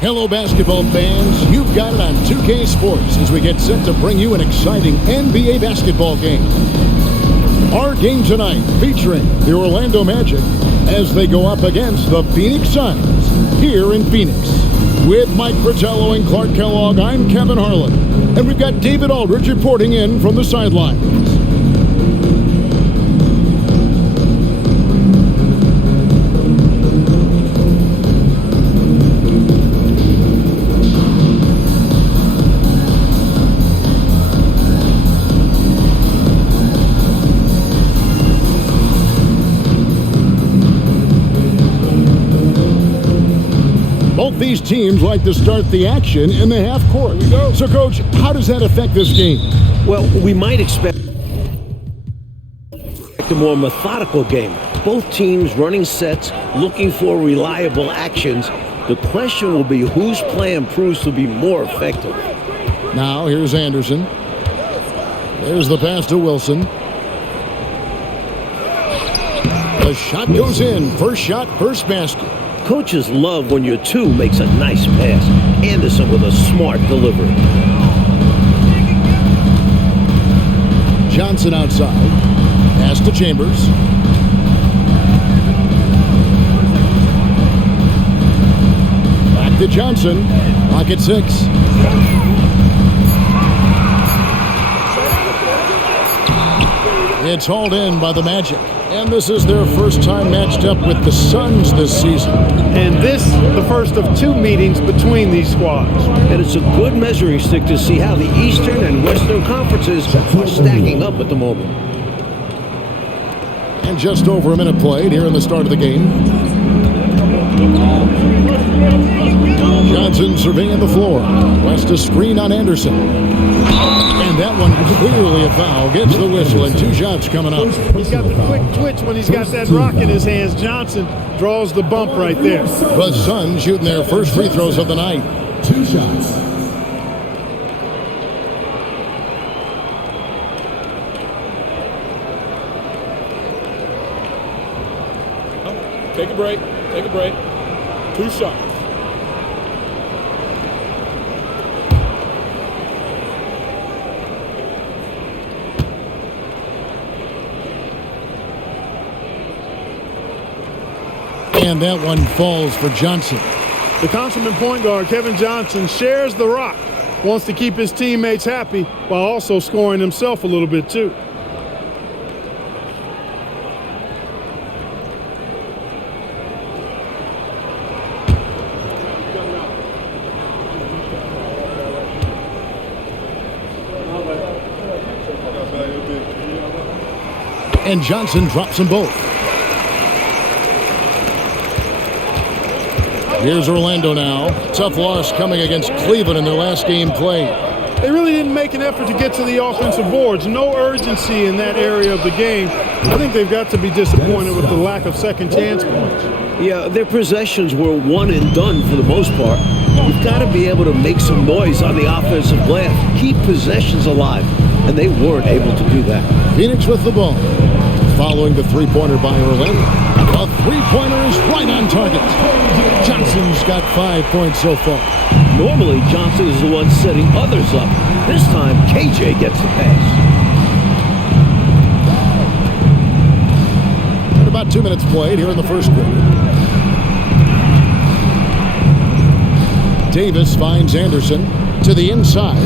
Hello, basketball fans. You've got it on 2K Sports as we get set to bring you an exciting NBA basketball game. Our game tonight featuring the Orlando Magic as they go up against the Phoenix Suns here in Phoenix. With Mike Fratello and Clark Kellogg, I'm Kevin Harlan. And we've got David Aldridge reporting in from the sidelines. Both these teams like to start the action in the half court. Here we go. So, Coach, how does that affect this game? Well, we might expect a more methodical game. Both teams running sets, looking for reliable actions. The question will be whose plan proves to be more effective. Now, here's Anderson. There's the pass to Wilson. The shot goes in. First shot, first basket. Coaches love when your two makes a nice pass. Anderson with a smart delivery. Johnson outside. Pass to Chambers. Back to Johnson. Clock at 6. It's hauled in by the Magic. And this is their first time matched up with the Suns this season. And this, the first of 2 meetings between these squads. And it's a good measuring stick to see how the Eastern and Western conferences are stacking up at the moment. And just over a minute played here in the start of the game. Johnson surveying the floor. West a screen on Anderson. And that one clearly a foul. Gets the whistle and 2 shots coming up. He's got the quick twitch when he's got that rock in his hands. Johnson draws the bump right there. The Suns shooting their first free throws of the night. 2 shots. Take a break. Take a break. 2 shots. And that one falls for Johnson. The consummate point guard, Kevin Johnson, shares the rock. Wants to keep his teammates happy while also scoring himself a little bit too. And Johnson drops them both. Here's Orlando now. Tough loss coming against Cleveland in their last game played. They really didn't make an effort to get to the offensive boards. No urgency in that area of the game. I think they've got to be disappointed with the lack of second chance points. Yeah, their possessions were one and done for the most part. You've got to be able to make some noise on the offensive glass. Keep possessions alive, and they weren't able to do that. Phoenix with the ball. Following the three-pointer by Orlando. A three-pointer is right on target. Johnson's got 5 points so far. Normally, Johnson is the one setting others up. This time, KJ gets the pass. And about 2 minutes played here in the first quarter. Davis finds Anderson to the inside.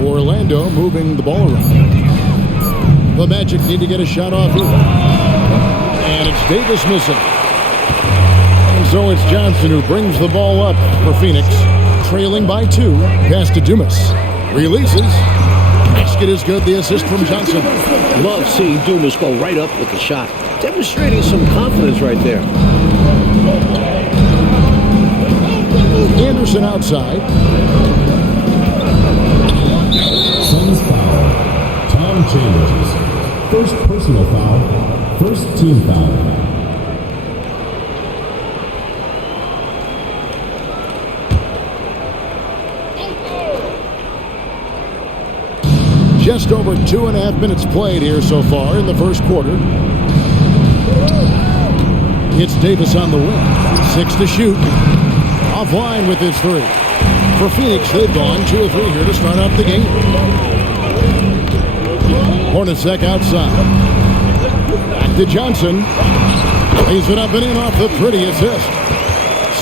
Orlando moving the ball around. The Magic need to get a shot off here. And it's Davis missing. And so it's Johnson who brings the ball up for Phoenix. Trailing by 2. Pass to Dumas. Releases. Basket is good. The assist from Johnson. Love seeing Dumas go right up with the shot. Demonstrating some confidence right there. Anderson outside. Suns foul. Tom Chambers. First personal foul. First team foul. Just over 2.5 minutes played here so far in the first quarter. It's Davis on the wing. 6 to shoot. Offline with his 3. For Phoenix, they've gone 2 of 3 here to start out the game. Hornacek outside. Back to Johnson. Lays it up and in off the pretty assist.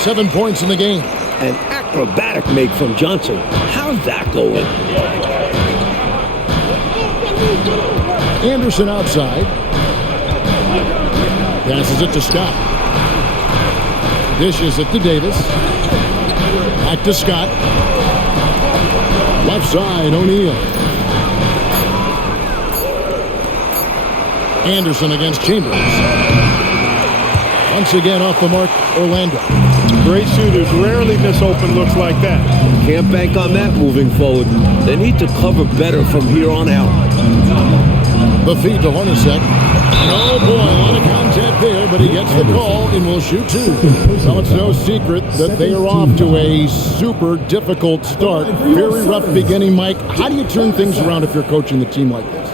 7 points in the game. An acrobatic make from Johnson. How's that going? Anderson outside. Passes it to Scott. Dishes it to Davis. Back to Scott. Left side, O'Neal. Anderson against Chambers. Once again off the mark, Orlando. Great shooters rarely miss open looks like that. Can't bank on that moving forward. They need to cover better from here on out. The feed to Hornacek. Oh boy, a lot of contact there, but he gets the call and will shoot 2. Well, it's no secret that they are off to a super difficult start. Very rough beginning, Mike. How do you turn things around if you're coaching the team like this?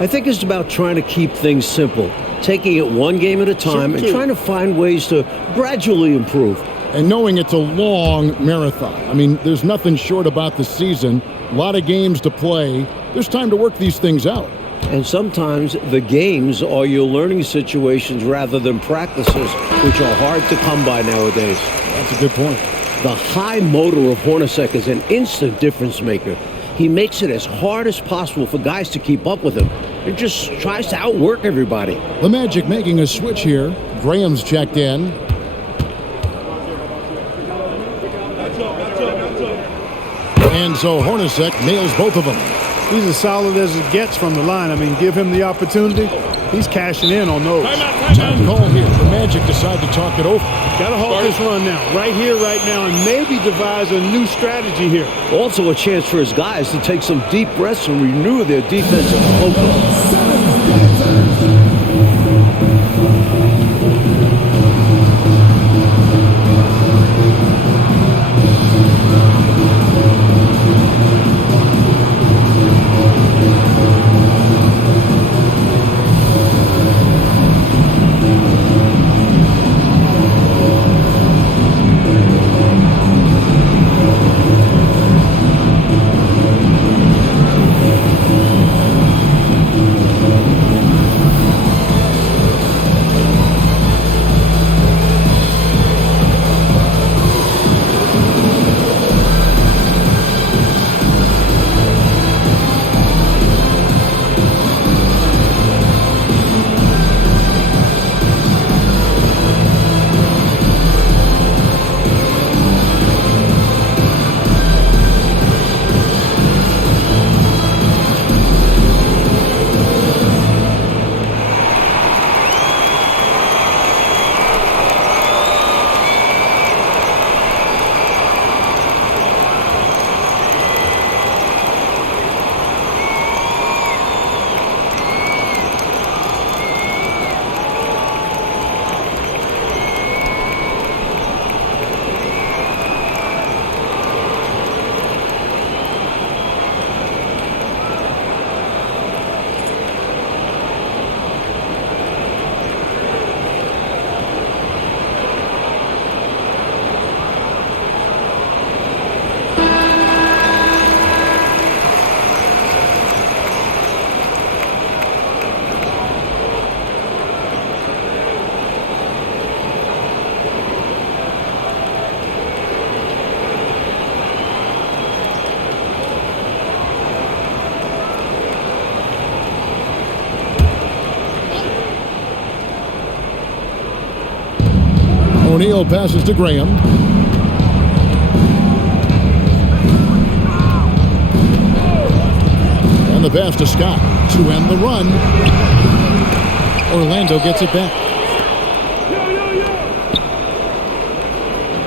I think it's about trying to keep things simple, taking it one game at a time and trying to find ways to gradually improve. And knowing it's a long marathon. I mean, there's nothing short about the season. A lot of games to play. There's time to work these things out. And sometimes the games are your learning situations rather than practices, which are hard to come by nowadays. That's a good point. The high motor of Hornacek is an instant difference maker. He makes it as hard as possible for guys to keep up with him. He just tries to outwork everybody. The Magic making a switch here. Graham's checked in. And so Hornacek nails both of them. He's as solid as it gets from the line. I mean, give him the opportunity. He's cashing in on those. Time call here. The Magic decide to talk it over. Got to halt this run now. Right here, right now, and maybe devise a new strategy here. Also a chance for his guys to take some deep breaths and renew their defensive focus. O'Neal passes to Graham. And the pass to Scott to end the run. Orlando gets it back.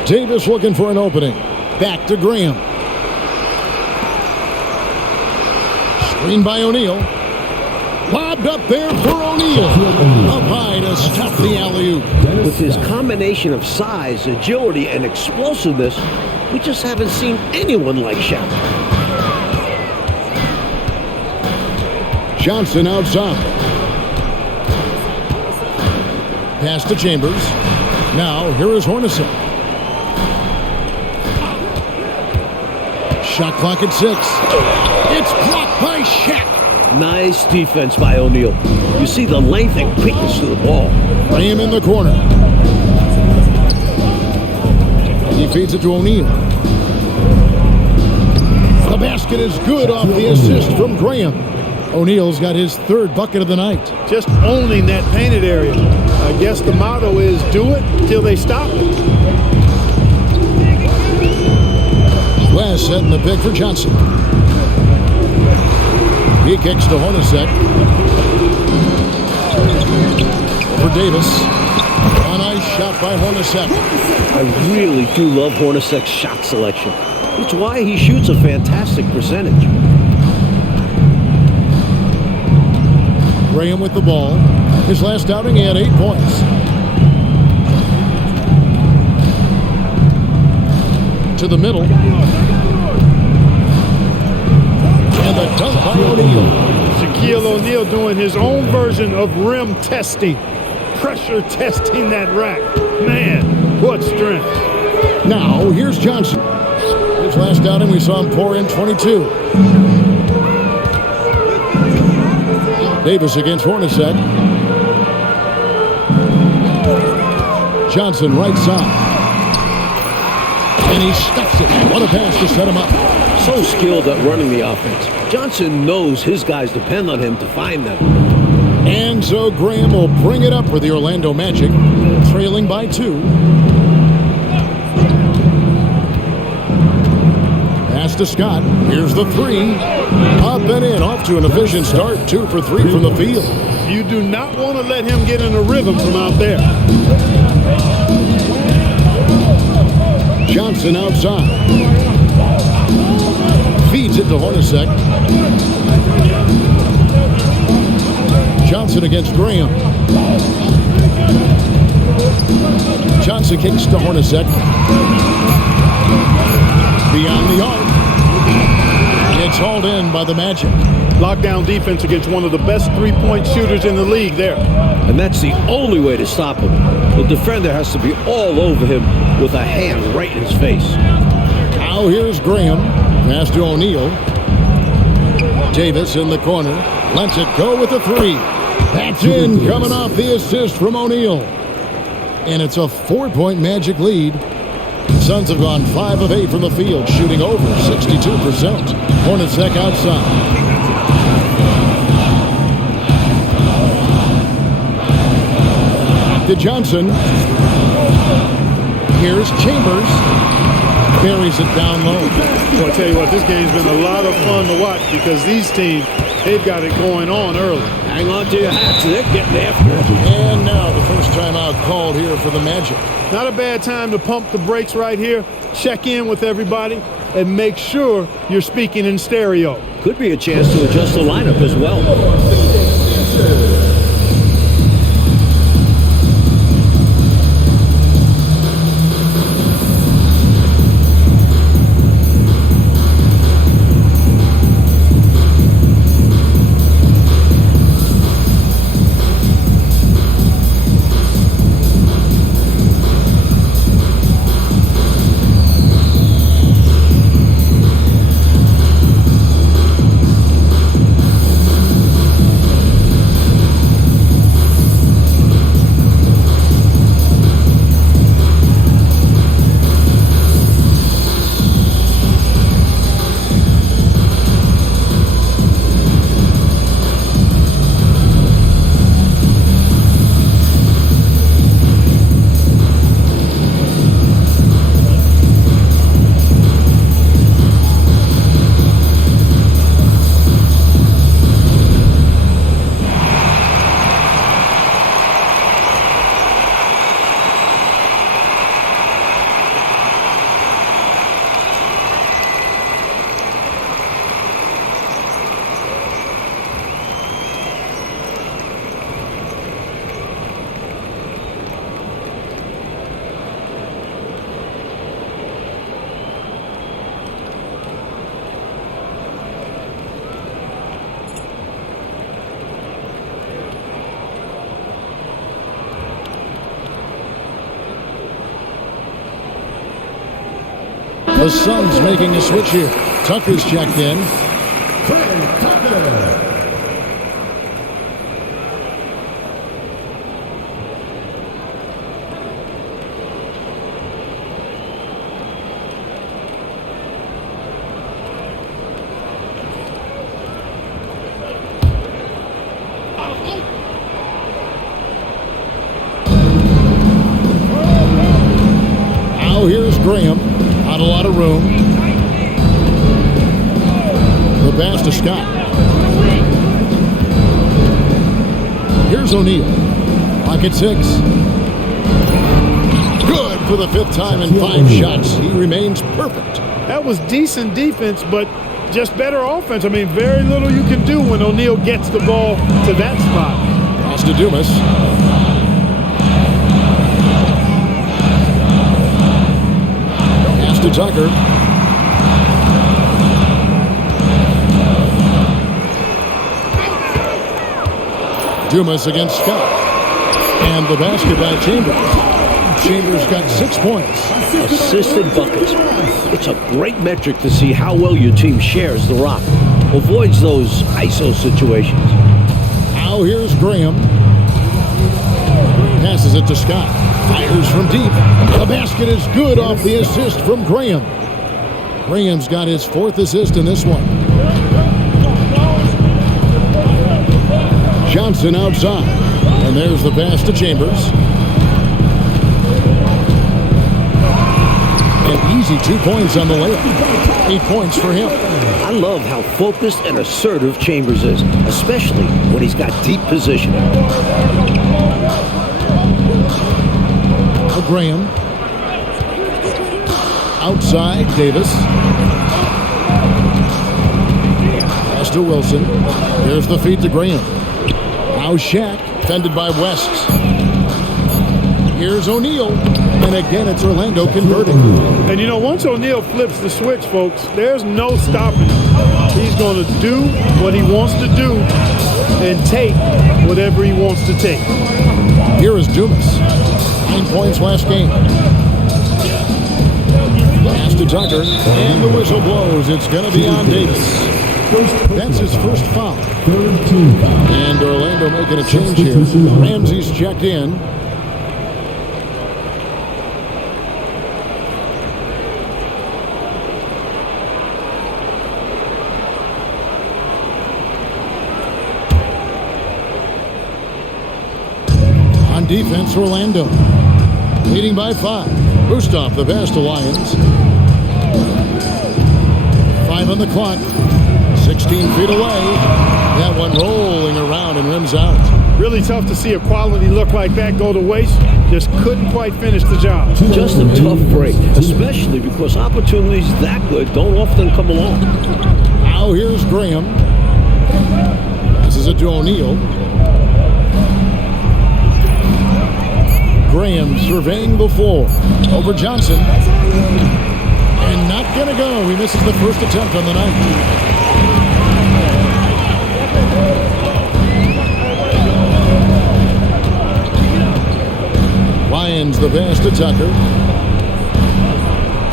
Davis looking for an opening. Back to Graham. Screen by O'Neal. Lobbed up there for O'Neal. Up high to stop the alley-oop. With his combination of size, agility, and explosiveness, we just haven't seen anyone like Shaq. Johnson outside. Pass to Chambers. Now, here is Hornacek. Shot clock at 6. It's blocked by Shaq. Nice defense by O'Neal. You see the length and quickness to the ball. Graham in the corner. He feeds it to O'Neal. The basket is good off the assist from Graham. O'Neal's got his 3rd bucket of the night. Just owning that painted area. I guess the motto is do it till they stop it. West setting the pick for Johnson. He kicks to Hornacek. For Davis. A nice shot by Hornacek. I really do love Hornacek's shot selection. It's why he shoots a fantastic percentage. Graham with the ball. His last outing, he had 8 points. To the middle. And the dunk by O'Neal. Shaquille O'Neal doing his own version of rim testing. Pressure testing that rack. Man, what strength. Now, here's Johnson. His last outing, we saw him pour in 22. Davis against Hornacek. Johnson right side. And he stuffs it. What a pass to set him up. So skilled at running the offense. Johnson knows his guys depend on him to find them. And so Graham will bring it up for the Orlando Magic, trailing by 2. Pass to Scott. Here's the 3. Up and in, off to an efficient start. 2 for 3 from the field. You do not want to let him get in a rhythm from out there. Johnson outside. Feeds it to Hornacek. Johnson against Graham. Johnson kicks to Hornacek. Beyond the arc. It's hauled in by the Magic. Lockdown defense against one of the best 3-point shooters in the league there. And that's the only way to stop him. The defender has to be all over him with a hand right in his face. Now here's Graham. Pass to O'Neal. Davis in the corner. Lets it go with a 3. That's in, coming off the assist from O'Neal. And it's a 4-point Magic lead. Suns have gone 5 of 8 from the field, shooting over 62%. Hornacek outside. To Johnson. Here's Chambers. Buries it down low. Well, I tell you what, this game's been a lot of fun to watch because these teams, they've got it going on early. Hang on to your hats. They're getting after it. And now the first timeout called here for the Magic. Not a bad time to pump the brakes right here. Check in with everybody and make sure you're speaking in stereo. Could be a chance to adjust the lineup as well. The Suns making a switch here. Tucker's checked in. Now here's Graham. Not a lot of room. The pass to Scott. Here's O'Neal. Pocket 6. Good for the 5th time in 5 shots. He remains perfect. That was decent defense, but just better offense. I mean, very little you can do when O'Neal gets the ball to that spot. Pass to Dumas. Pass to Tucker. Dumas against Scott. And the basket by Chambers. Chambers got 6 points. Assisted buckets. It's a great metric to see how well your team shares the rock. Avoids those ISO situations. Now here's Graham. Passes it to Scott. Fires from deep. The basket is good off the assist from Graham. Graham's got his 4th assist in this one. Johnson outside. And there's the pass to Chambers. An easy 2 points on the layup. 8 points for him. I love how focused and assertive Chambers is, especially when he's got deep positioning. Graham. Outside, Davis. Pass to Wilson. Here's the feed to Graham. Now Shaq, defended by West. Here's O'Neal. And again, it's Orlando converting. And you know, once O'Neal flips the switch, folks, there's no stopping him. He's going to do what he wants to do and take whatever he wants to take. Here is Dumas. 9 points last game. Pass to Tucker. And the whistle blows. It's going to be on Davis. That's his first foul. And Orlando making a change here. Ramsey's checked in. On defense, Orlando leading by 5. Boostoff, the pass to Lyons. 5 on the clock. 16 feet away. That one rolling around and rims out. Really tough to see a quality look like that go to waste. Just couldn't quite finish the job. Just a tough break, especially because opportunities that good don't often come along. Now here's Graham. This is it to O'Neal. Graham surveying the floor. Over Johnson. And not going to go. He misses the first attempt on the night. Lyons the pass to Tucker.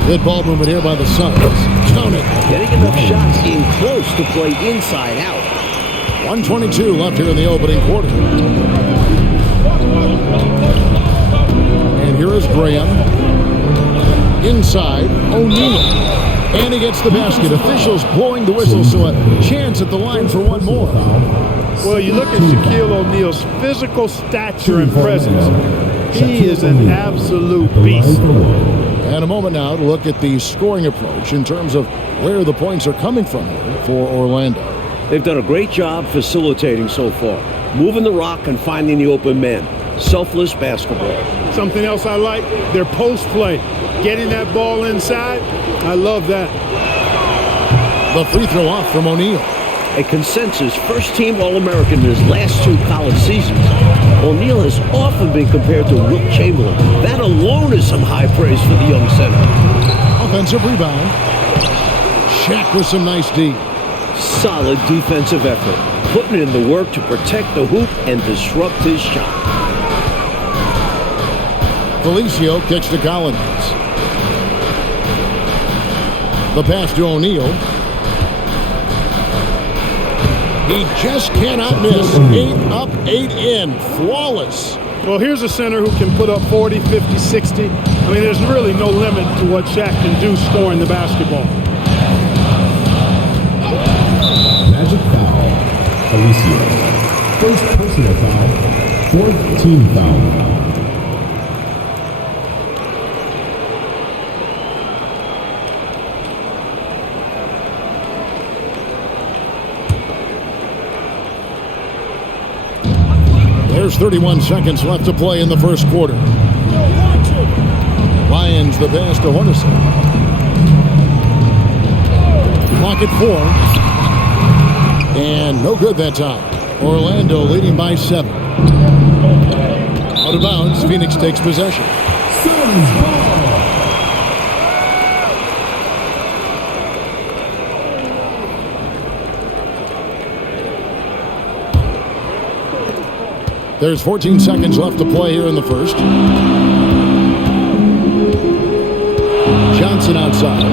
Good ball movement here by the Suns. Count it. Getting enough shots in close to play inside out. 1:22 left here in the opening quarter. And here is Graham. Inside, O'Neal. And he gets the basket. Officials blowing the whistle, so a chance at the line for one more. Well, you look at Shaquille O'Neal's physical stature and presence. He is an absolute beast. And a moment now to look at the scoring approach in terms of where the points are coming from here for Orlando. They've done a great job facilitating so far. Moving the rock and finding the open man. Selfless basketball. Something else I like, their post play. Getting that ball inside, I love that. The free throw off from O'Neal. A consensus first-team All-American in his last 2 college seasons. O'Neal has often been compared to Wilt Chamberlain. That alone is some high praise for the young center. Offensive rebound. Shaq with some nice D. Solid defensive effort. Putting in the work to protect the hoop and disrupt his shot. Felicio kicks to Collins. The pass to O'Neal. He just cannot miss. 8 up, 8 in. Flawless. Well, here's a center who can put up 40, 50, 60. I mean, there's really no limit to what Shaq can do scoring the basketball. Magic foul. Alicia. First personal foul. Fourth team foul. There's 31 seconds left to play in the first quarter. Lions the pass to Hornacek. Clock at 4. And no good that time. Orlando leading by 7. Out of bounds, Phoenix takes possession. Suns ball. There's 14 seconds left to play here in the first. Johnson outside.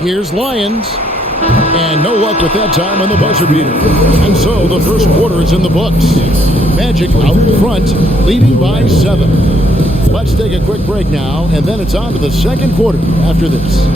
Here's Lyons. And no luck with that time on the buzzer beater. And so the first quarter is in the books. Magic out in front, leading by 7. Let's take a quick break now, and then it's on to the second quarter after this.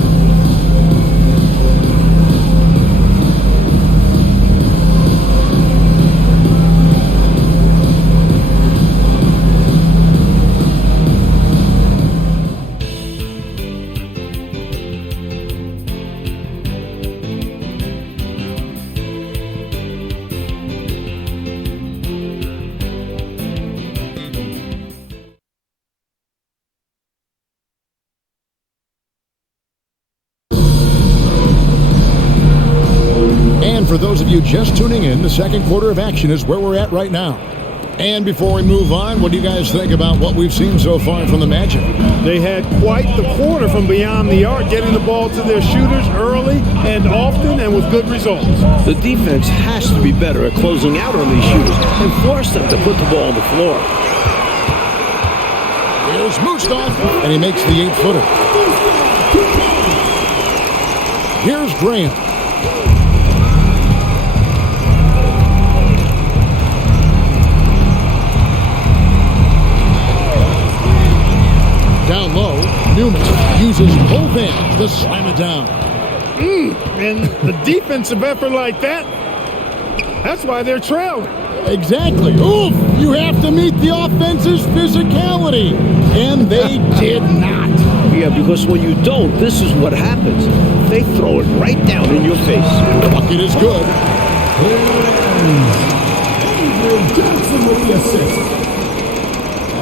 For those of you just tuning in, the second quarter of action is where we're at right now. And before we move on, what do you guys think about what we've seen so far from the Magic? They had quite the quarter from beyond the arc, getting the ball to their shooters early and often and with good results. The defense has to be better at closing out on these shooters and force them to put the ball on the floor. Here's Mustaf, and he makes the 8-footer. Here's Graham. Down low, Newman uses both hands to slam it down. And the defensive effort like that, that's why they're trailing. Exactly. Oof! You have to meet the offense's physicality. And they did not. Yeah, because when you don't, this is what happens. They throw it right down in your face. The bucket is good. Johnson with the assist.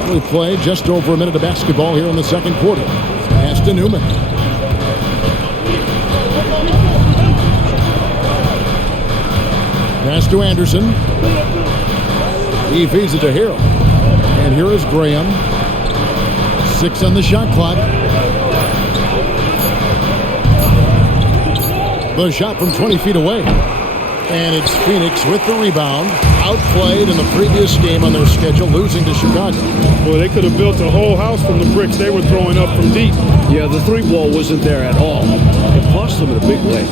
We play just over a minute of basketball here in the second quarter. Pass to Newman. Pass to Anderson. He feeds it to Hill. And here is Graham. 6 on the shot clock. The shot from 20 feet away. And it's Phoenix with the rebound. Outplayed in the previous game on their schedule, losing to Chicago. Boy, they could have built a whole house from the bricks they were throwing up from deep. Yeah, the 3-ball wasn't there at all. It cost them in a big way.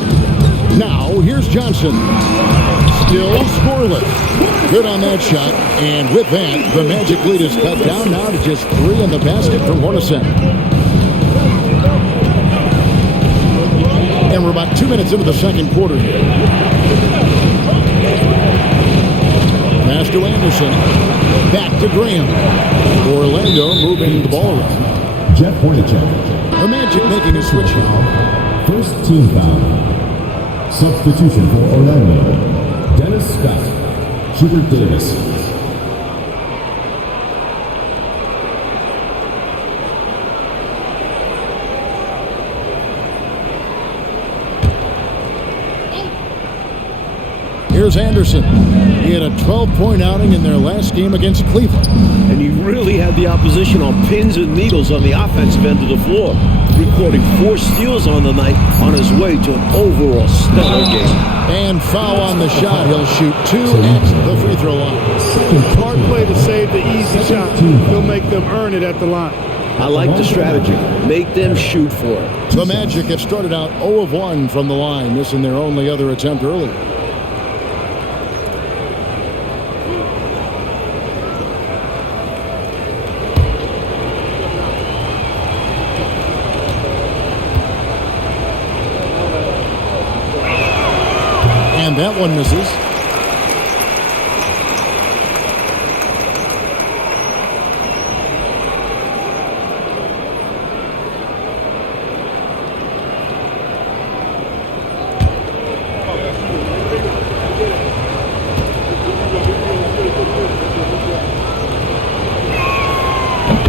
Now, here's Johnson. Still scoreless. Good on that shot. And with that, the Magic lead is cut down now to just 3 in the basket from Hornacek. And we're about 2 minutes into the second quarter here. Pass to Anderson. Back to Graham. Orlando moving the ball around. Jeff Hornacek. The Magic making a switch now. First team foul. Substitution for Orlando. Dennis Scott. Hubert Davis. Here's Anderson. He had a 12-point outing in their last game against Cleveland. And he really had the opposition on pins and needles on the offensive end of the floor, recording 4 steals on the night on his way to an overall stellar game. And foul on the shot. He'll shoot 2 at the free throw line. Hard play to save the easy shot. He'll make them earn it at the line. I like the strategy. Make them shoot for it. The Magic have started out 0 of 1 from the line, missing their only other attempt early. And that one misses.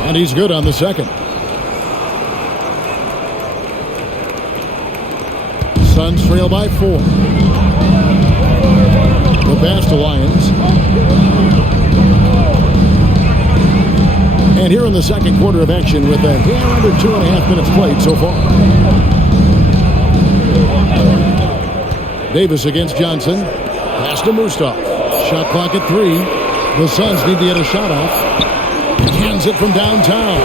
And he's good on the second. Suns trail by 4. The pass to Lions. And here in the second quarter of action with a hair under 2.5 minutes played so far. Davis against Johnson. Pass to Mustaf. Shot clock at 3. The Suns need to get a shot off. Hands it from downtown.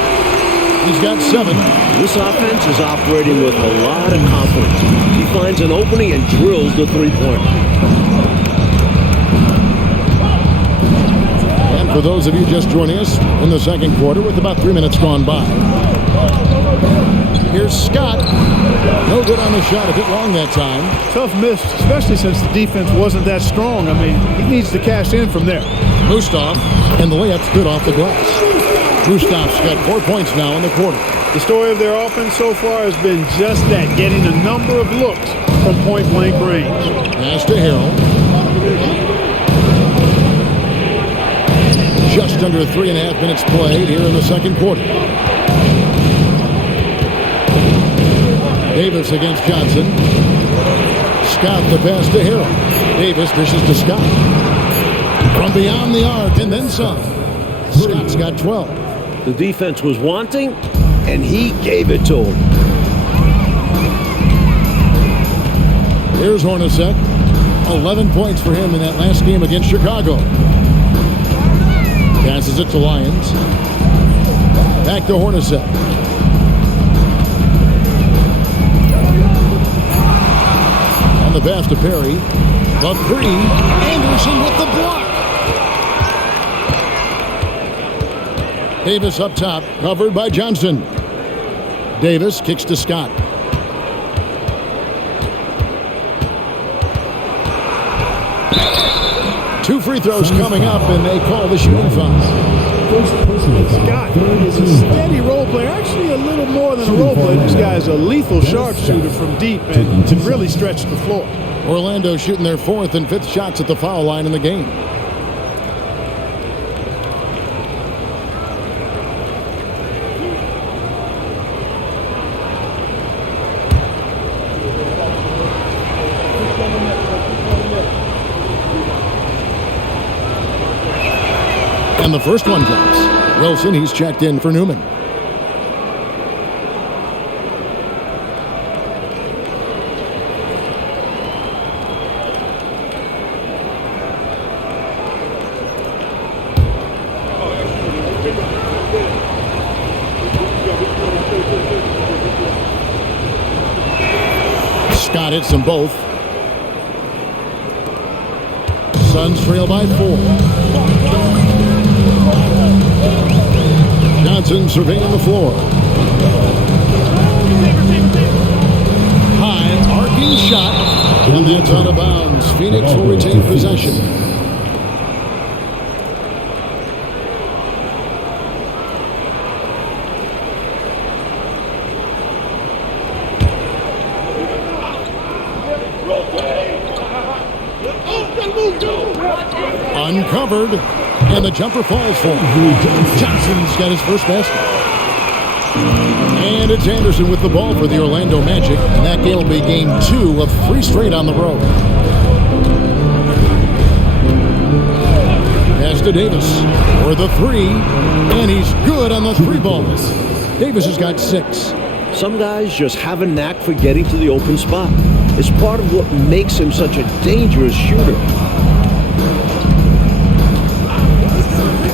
He's got 7. This offense is operating with a lot of confidence. He finds an opening and drills the three-pointer. And for those of you just joining us in the second quarter with about 3 minutes gone by. Here's Scott. No good on the shot, a bit long that time. Tough miss, especially since the defense wasn't that strong. I mean, he needs to cash in from there. Mustaf, and the layup's good off the glass. Mustaf's got 4 points now in the quarter. The story of their offense so far has been just that, getting a number of looks from point-blank range. Pass to Harrell. Just under 3.5 minutes played here in the second quarter. Davis against Johnson. Scott the pass to Harrell. Davis dishes to Scott. From beyond the arc and then some. Scott's got 12. The defense was wanting, and he gave it to him. Here's Hornacek. 11 points for him in that last game against Chicago. Passes it to Lyons. Back to Hornacek. On the pass to Perry. The 3. Anderson with the block. Davis up top, covered by Johnson. Davis kicks to Scott. Two free throws coming up, and they call the shooting foul. Scott is a steady role player, actually a little more than a role player. This guy is a lethal sharpshooter from deep and can really stretch the floor. Orlando shooting their 4th and 5th shots at the foul line in the game. And the first one drops. Wilson, he's checked in for Newman. Scott hits them both. Suns trail by 4. Johnson surveying the floor. High arcing shot, and that's out of bounds. Phoenix will retain possession. Uncovered, and the jumper falls for him. Johnson's got his first basket. And it's Anderson with the ball for the Orlando Magic. And that game will be game 2 of 3 straight on the road. Pass to Davis for the 3. And he's good on the 3 ball. Davis has got 6. Some guys just have a knack for getting to the open spot. It's part of what makes him such a dangerous shooter.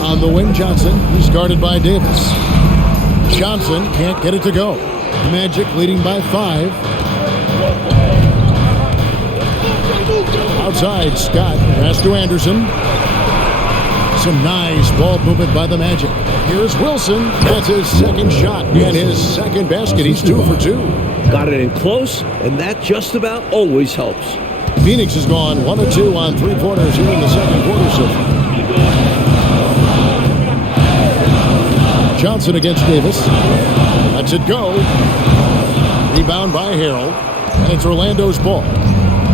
On the wing, Johnson. He's guarded by Davis. Johnson can't get it to go. Magic leading by 5. Outside, Scott. Pass to Anderson. Some nice ball movement by the Magic. Here's Wilson. That's his second shot and his second basket. He's 2 for 2. Got it in close, and that just about always helps. Phoenix has gone 1 of 2 on 3-pointers here in the second quarter so far. Johnson against Davis. Lets it go. Rebound by Harrell. And it's Orlando's ball.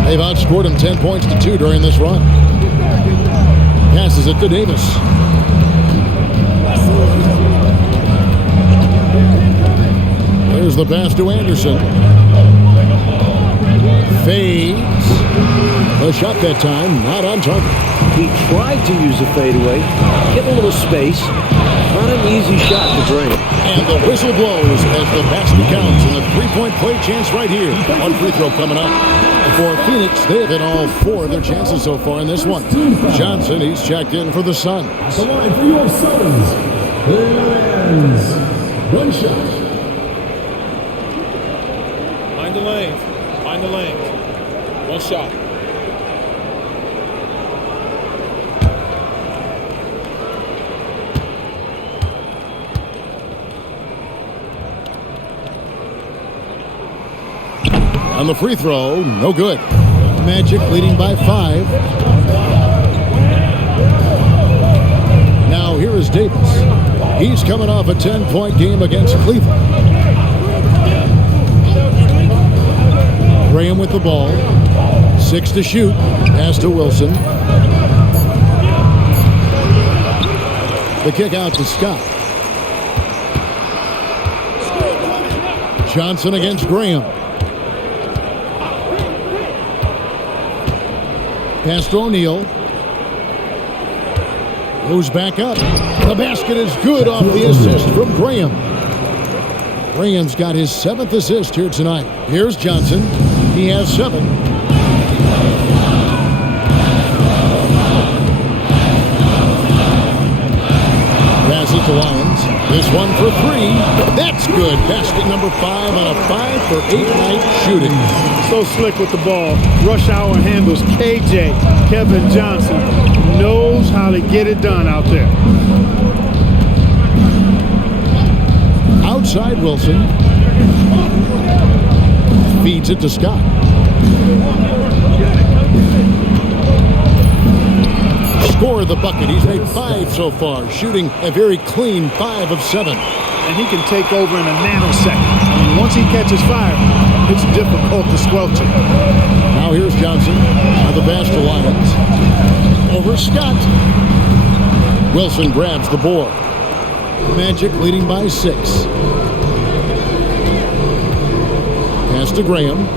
They've outscored him 10 points to 2 during this run. Passes it to Davis. There's the pass to Anderson. Fades. The shot that time, not on target. He tried to use a fadeaway, get a little space. Not an easy shot to drain. And the whistle blows as the basket counts, and a 3-point play chance right here. One free throw coming up. For Phoenix, they have hit all 4 of their chances so far in this one. Johnson, he's checked in for the Suns. At the line for your Suns, Lance. One shot. Find the lanes. Find the lanes. One shot. On the free throw, no good. Magic leading by 5. Now here is Davis. He's coming off a 10-point game against Cleveland. Graham with the ball. 6 to shoot. Pass to Wilson. The kick out to Scott. Johnson against Graham. Pass to O'Neal. Goes back up. The basket is good off the assist from Graham. Graham's got his 7th assist here tonight. Here's Johnson. He has 7. Pass it to Lyons. This one for 3. That's good. Basket number 5 on a 5 for 8 night shooting. So slick with the ball. Rush hour handles. KJ, Kevin Johnson, knows how to get it done out there. Outside Wilson. Feeds it to Scott. Score the bucket. He's made 5 so far, shooting a very clean 5 of 7. And he can take over in a nanosecond. I mean, once he catches fire, it's difficult to squelch it. Now here's Johnson on the pass to Lyons. Over Scott. Wilson grabs the board. Magic leading by 6. Pass to Graham.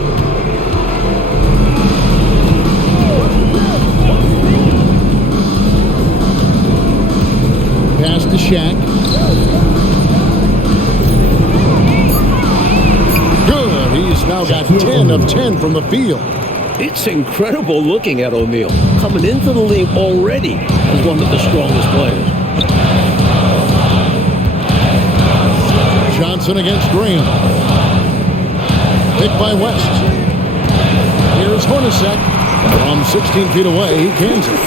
Pass to Shaq. Good. He's now got 10 of 10 from the field. It's incredible looking at O'Neal. Coming into the league already as one of the strongest players. Johnson against Graham. Picked by West. Here's Hornacek. From 16 feet away, he cans it.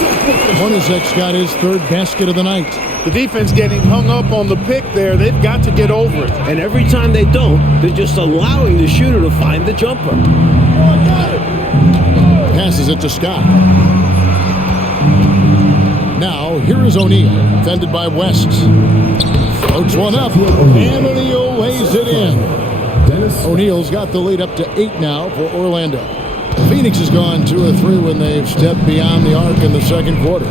Hornacek's got his 3rd basket of the night. The defense getting hung up on the pick there. They've got to get over it. And every time they don't, they're just allowing the shooter to find the jumper. Passes it to Scott. Now, here is O'Neal. Defended by West. Floats one up. And O'Neal lays it in. O'Neal's got the lead up to 8 now for Orlando. Phoenix has gone 2 of 3 when they've stepped beyond the arc in the second quarter.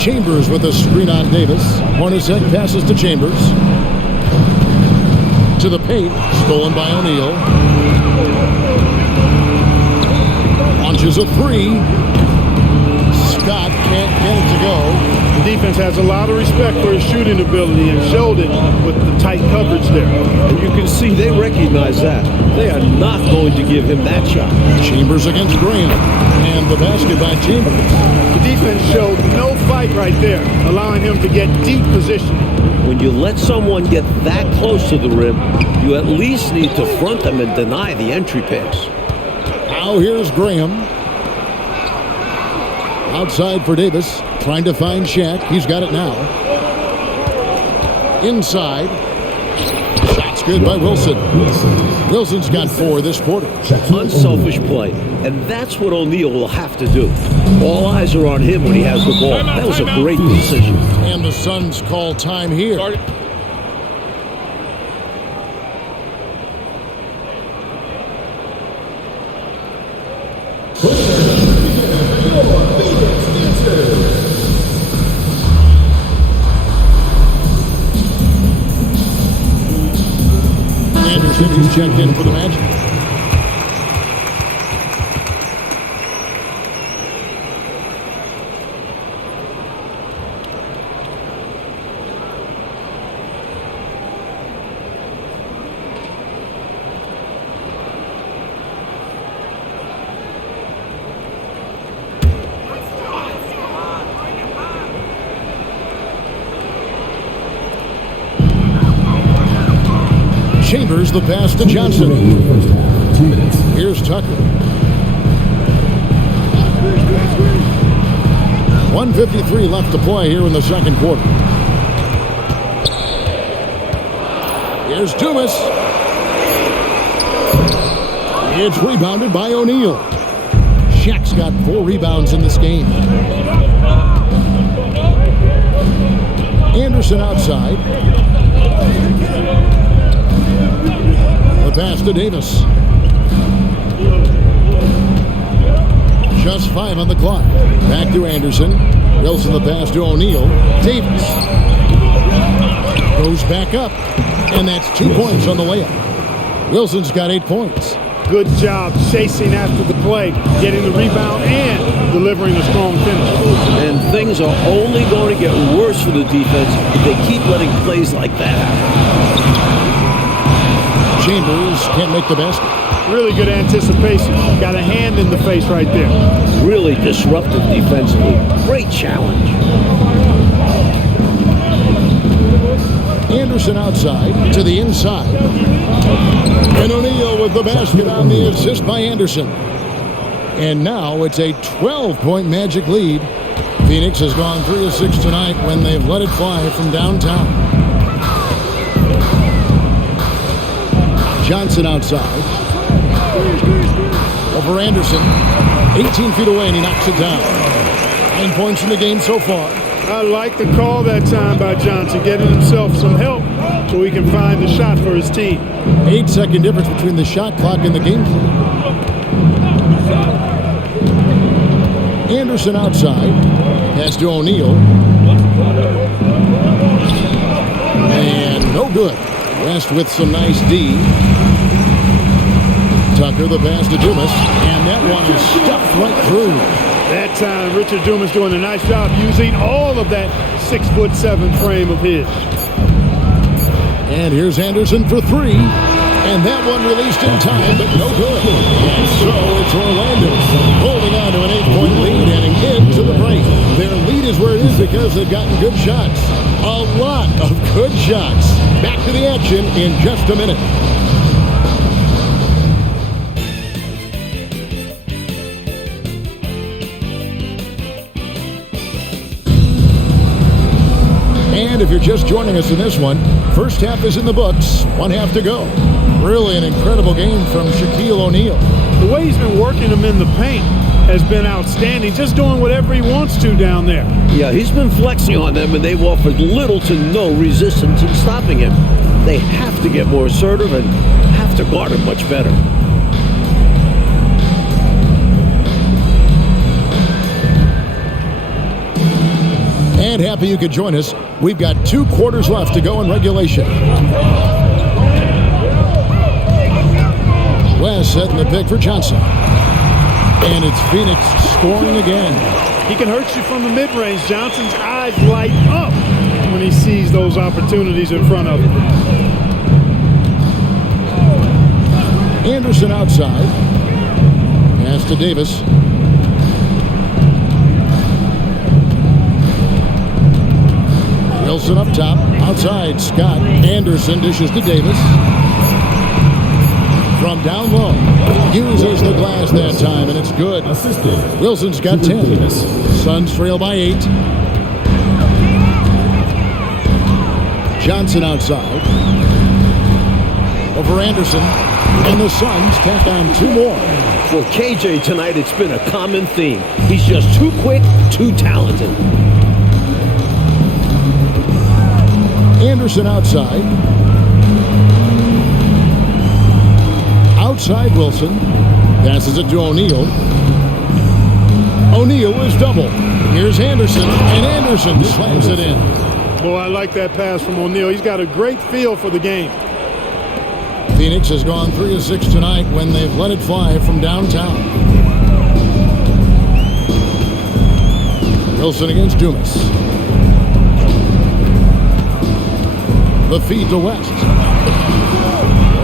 Chambers with a screen on Davis. Hornacek passes to Chambers. To the paint. Stolen by O'Neal. Launches a 3. Scott can't get it to go. defense has a lot of respect for his shooting ability and showed it with the tight coverage there. And you can see they recognize that. They are not going to give him that shot. Chambers against Graham. And the basket by Chambers. The defense showed no fight right there, allowing him to get deep position. When you let someone get that close to the rim, you at least need to front them and deny the entry pass. Now here's Graham. Outside for Davis. Trying to find Shaq. He's got it now. Inside. Shot's good by Wilson. Wilson's got 4 this quarter. Unselfish play. And that's what O'Neal will have to do. All eyes are on him when he has the ball. That was a great decision. And the Suns call time here. Anderson, he's checked in for the Magic. Chambers the pass to Johnson. Here's Tucker. 1:53 left to play here in the second quarter. Here's Dumas. It's rebounded by O'Neal. Shaq's got 4 rebounds in this game. Anderson outside. The pass to Davis. Just 5 on the clock. Back to Anderson. Wilson the pass to O'Neal. Davis goes back up. And that's 2 points on the layup. Wilson's got 8 points. Good job chasing after the play, getting the rebound and delivering a strong finish. And things are only going to get worse for the defense if they keep letting plays like that happen. Chambers can't make the basket. Really good anticipation. Got a hand in the face right there. Really disruptive defensively. Great challenge. Anderson outside to the inside. And O'Neal with the basket on the assist by Anderson. And now it's a 12-point Magic lead. Phoenix has gone 3 of 6 tonight when they've let it fly from downtown. Johnson outside. Over Anderson. 18 feet away and he knocks it down. 9 points in the game so far. I like the call that time by Johnson, getting himself some help so he can find the shot for his team. 8-second difference between the shot clock and the game clock. Anderson outside. Pass to O'Neal. And no good. West with some nice D. Tucker the pass to Dumas. And that one is stuffed right through. That time, Richard Dumas doing a nice job using all of that 6'7" frame of his. And here's Anderson for 3. And that one released in time, but no good. And so it's Orlando holding on to an 8-point lead heading into the break. Their lead is where it is because they've gotten good shots. A lot of good shots. Back to the action in just a minute. And if you're just joining us in this one, first half is in the books, 1 half to go. Really an incredible game from Shaquille O'Neal. The way he's been working them in the paint has been outstanding, just doing whatever he wants to down there. Yeah, he's been flexing on them, and they've offered little to no resistance in stopping him. They have to get more assertive and have to guard him much better. And happy you could join us. We've got 2 quarters left to go in regulation. West setting the pick for Johnson. And it's Phoenix scoring again. He can hurt you from the mid-range. Johnson's eyes eyes light up when he sees those opportunities in front of him. Anderson outside. Pass to Davis. Wilson up top. Outside, Scott. Anderson dishes to Davis. From down low. Uses the glass that time, and it's good. Assistant. Wilson's got 10. Suns trail by 8. Johnson outside. Over Anderson. And the Suns tack on 2 more. For KJ tonight, it's been a common theme. He's just too quick, too talented. Anderson outside. Outside Wilson. Passes it to O'Neal. O'Neal is double. Here's Anderson, and Anderson slams it in. Boy, I like that pass from O'Neal. He's got a great feel for the game. Phoenix has gone 3 of 6 tonight when they've let it fly from downtown. Wilson against Dumas. The feed to West.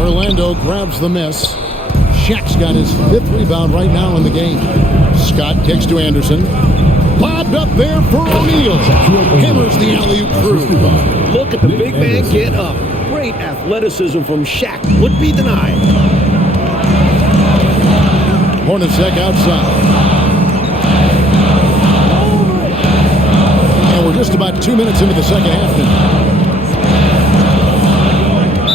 Orlando grabs the miss. Shaq's got his 5th rebound right now in the game. Scott kicks to Anderson. Bobbed up there for O'Neal. Hammers the alley-oop through. Look at the big man get up. Great athleticism from Shaq. Would be denied. Hornacek outside. And we're just about 2 minutes into the second half now.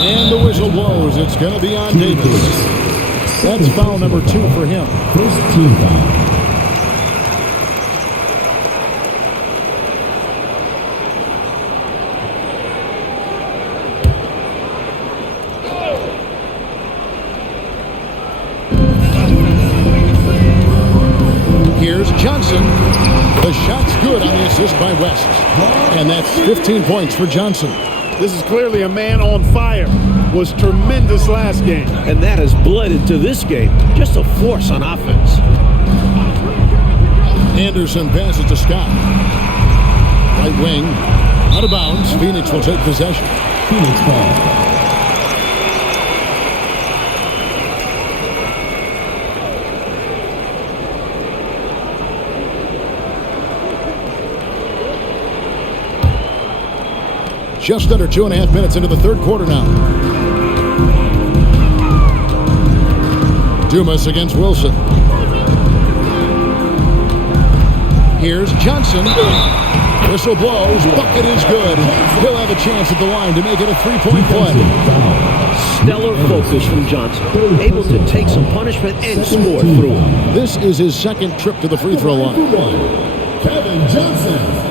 And the whistle blows. It's going to be on Davis. That's foul number 2 for him. First team foul. Here's Johnson. The shot's good on the assist by West. And that's 15 points for Johnson. This is clearly a man on fire. Was tremendous last game. And that has bled into this game. Just a force on offense. Anderson passes to Scott. Right wing. Out of bounds. Phoenix will take possession. Phoenix ball. Just under 2.5 minutes into the third quarter now. Dumas against Wilson. Here's Johnson. Whistle blows. Bucket is good. He'll have a chance at the line to make it a 3-point play. Stellar focus from Johnson. Able to take some punishment and score through. This is his 2nd trip to the free throw line. Kevin Johnson.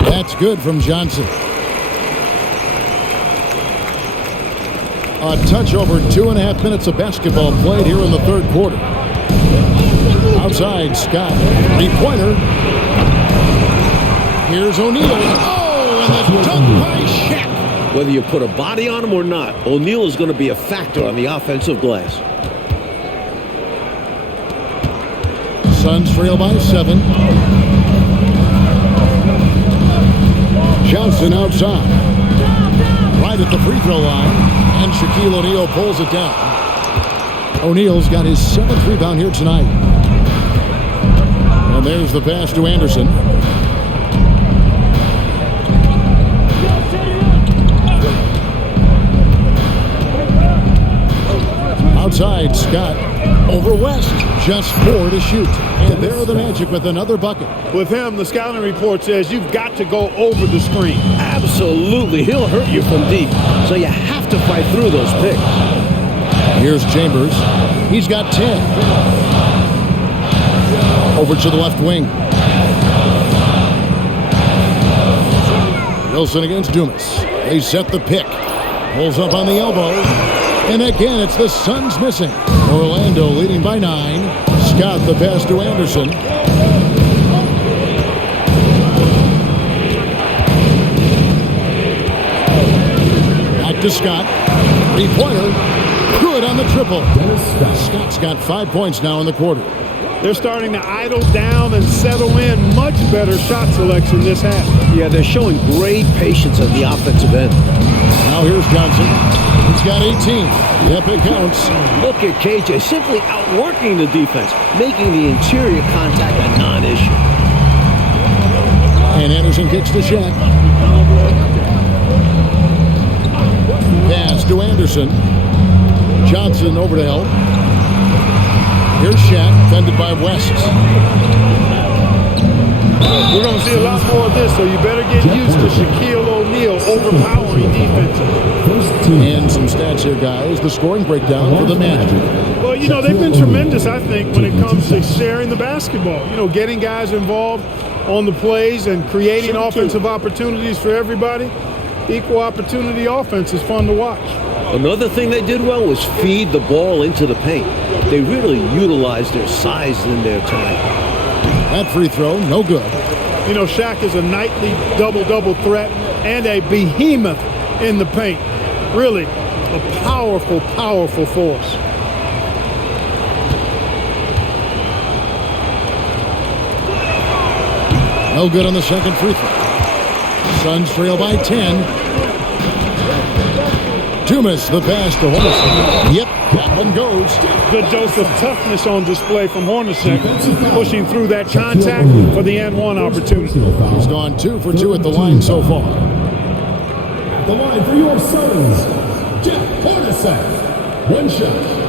That's good from Johnson. A touch over 2.5 minutes of basketball played here in the third quarter. Outside, Scott. 3-pointer. Here's O'Neal. Oh, and the dunk by Shaq. Whether you put a body on him or not, O'Neal is going to be a factor on the offensive glass. Suns trail by 7. Johnson outside. Right at the free throw line. And Shaquille O'Neal pulls it down. O'Neal's got his 7th rebound here tonight. And there's the pass to Anderson. Outside, Scott. Over West. Just 4 to shoot. And there are the Magic with another bucket. With him, the scouting report says you've got to go over the screen. Absolutely. He'll hurt you from deep. So you have to fight through those picks. Here's Chambers. He's got 10. Over to the left wing. Wilson against Dumas. They set the pick. Pulls up on the elbow. And again, it's the Suns missing. Orlando leading by 9. Scott the pass to Anderson. Back to Scott. Three-pointer. Good on the triple. Scott's got 5 points now in the quarter. They're starting to idle down and settle in. Much better shot selection this half. Yeah, they're showing great patience at the offensive end. Now here's Johnson. He's got 18. Yep, it counts. Look at KJ simply outworking the defense, making the interior contact a non-issue. And Anderson kicks to Shaq. Pass to Anderson. Johnson over to help. Here's Shaq, defended by West. We're going to see a lot more of this, so you better get used to Shaquille O'Neal overpowering defense. And some stats here, guys. The scoring breakdown for the Magic. Well, you know, they've been tremendous, I think, when it comes to sharing the basketball. You know, getting guys involved on the plays and creating offensive opportunities for everybody. Equal opportunity offense is fun to watch. Another thing they did well was feed the ball into the paint. They really utilized their size in there tonight. That free throw, no good. You know, Shaq is a nightly double-double threat and a behemoth in the paint. Really a powerful, powerful force. No good on the second free throw. Suns trail by 10. Tumas, the pass to Hornacek. Yep, that one goes. Good dose of toughness on display from Hornacek, pushing through that contact for the and-one opportunity. He's gone 2 for 2 at the line so far. At the line for your Suns, Jeff Hornacek. One shot.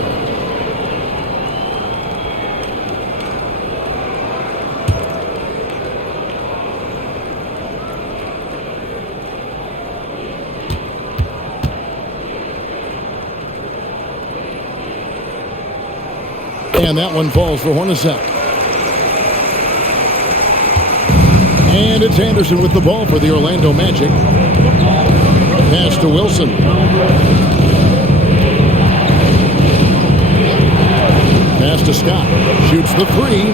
And that one falls for Hornacek. And it's Anderson with the ball for the Orlando Magic. Pass to Wilson. Pass to Scott. Shoots the three.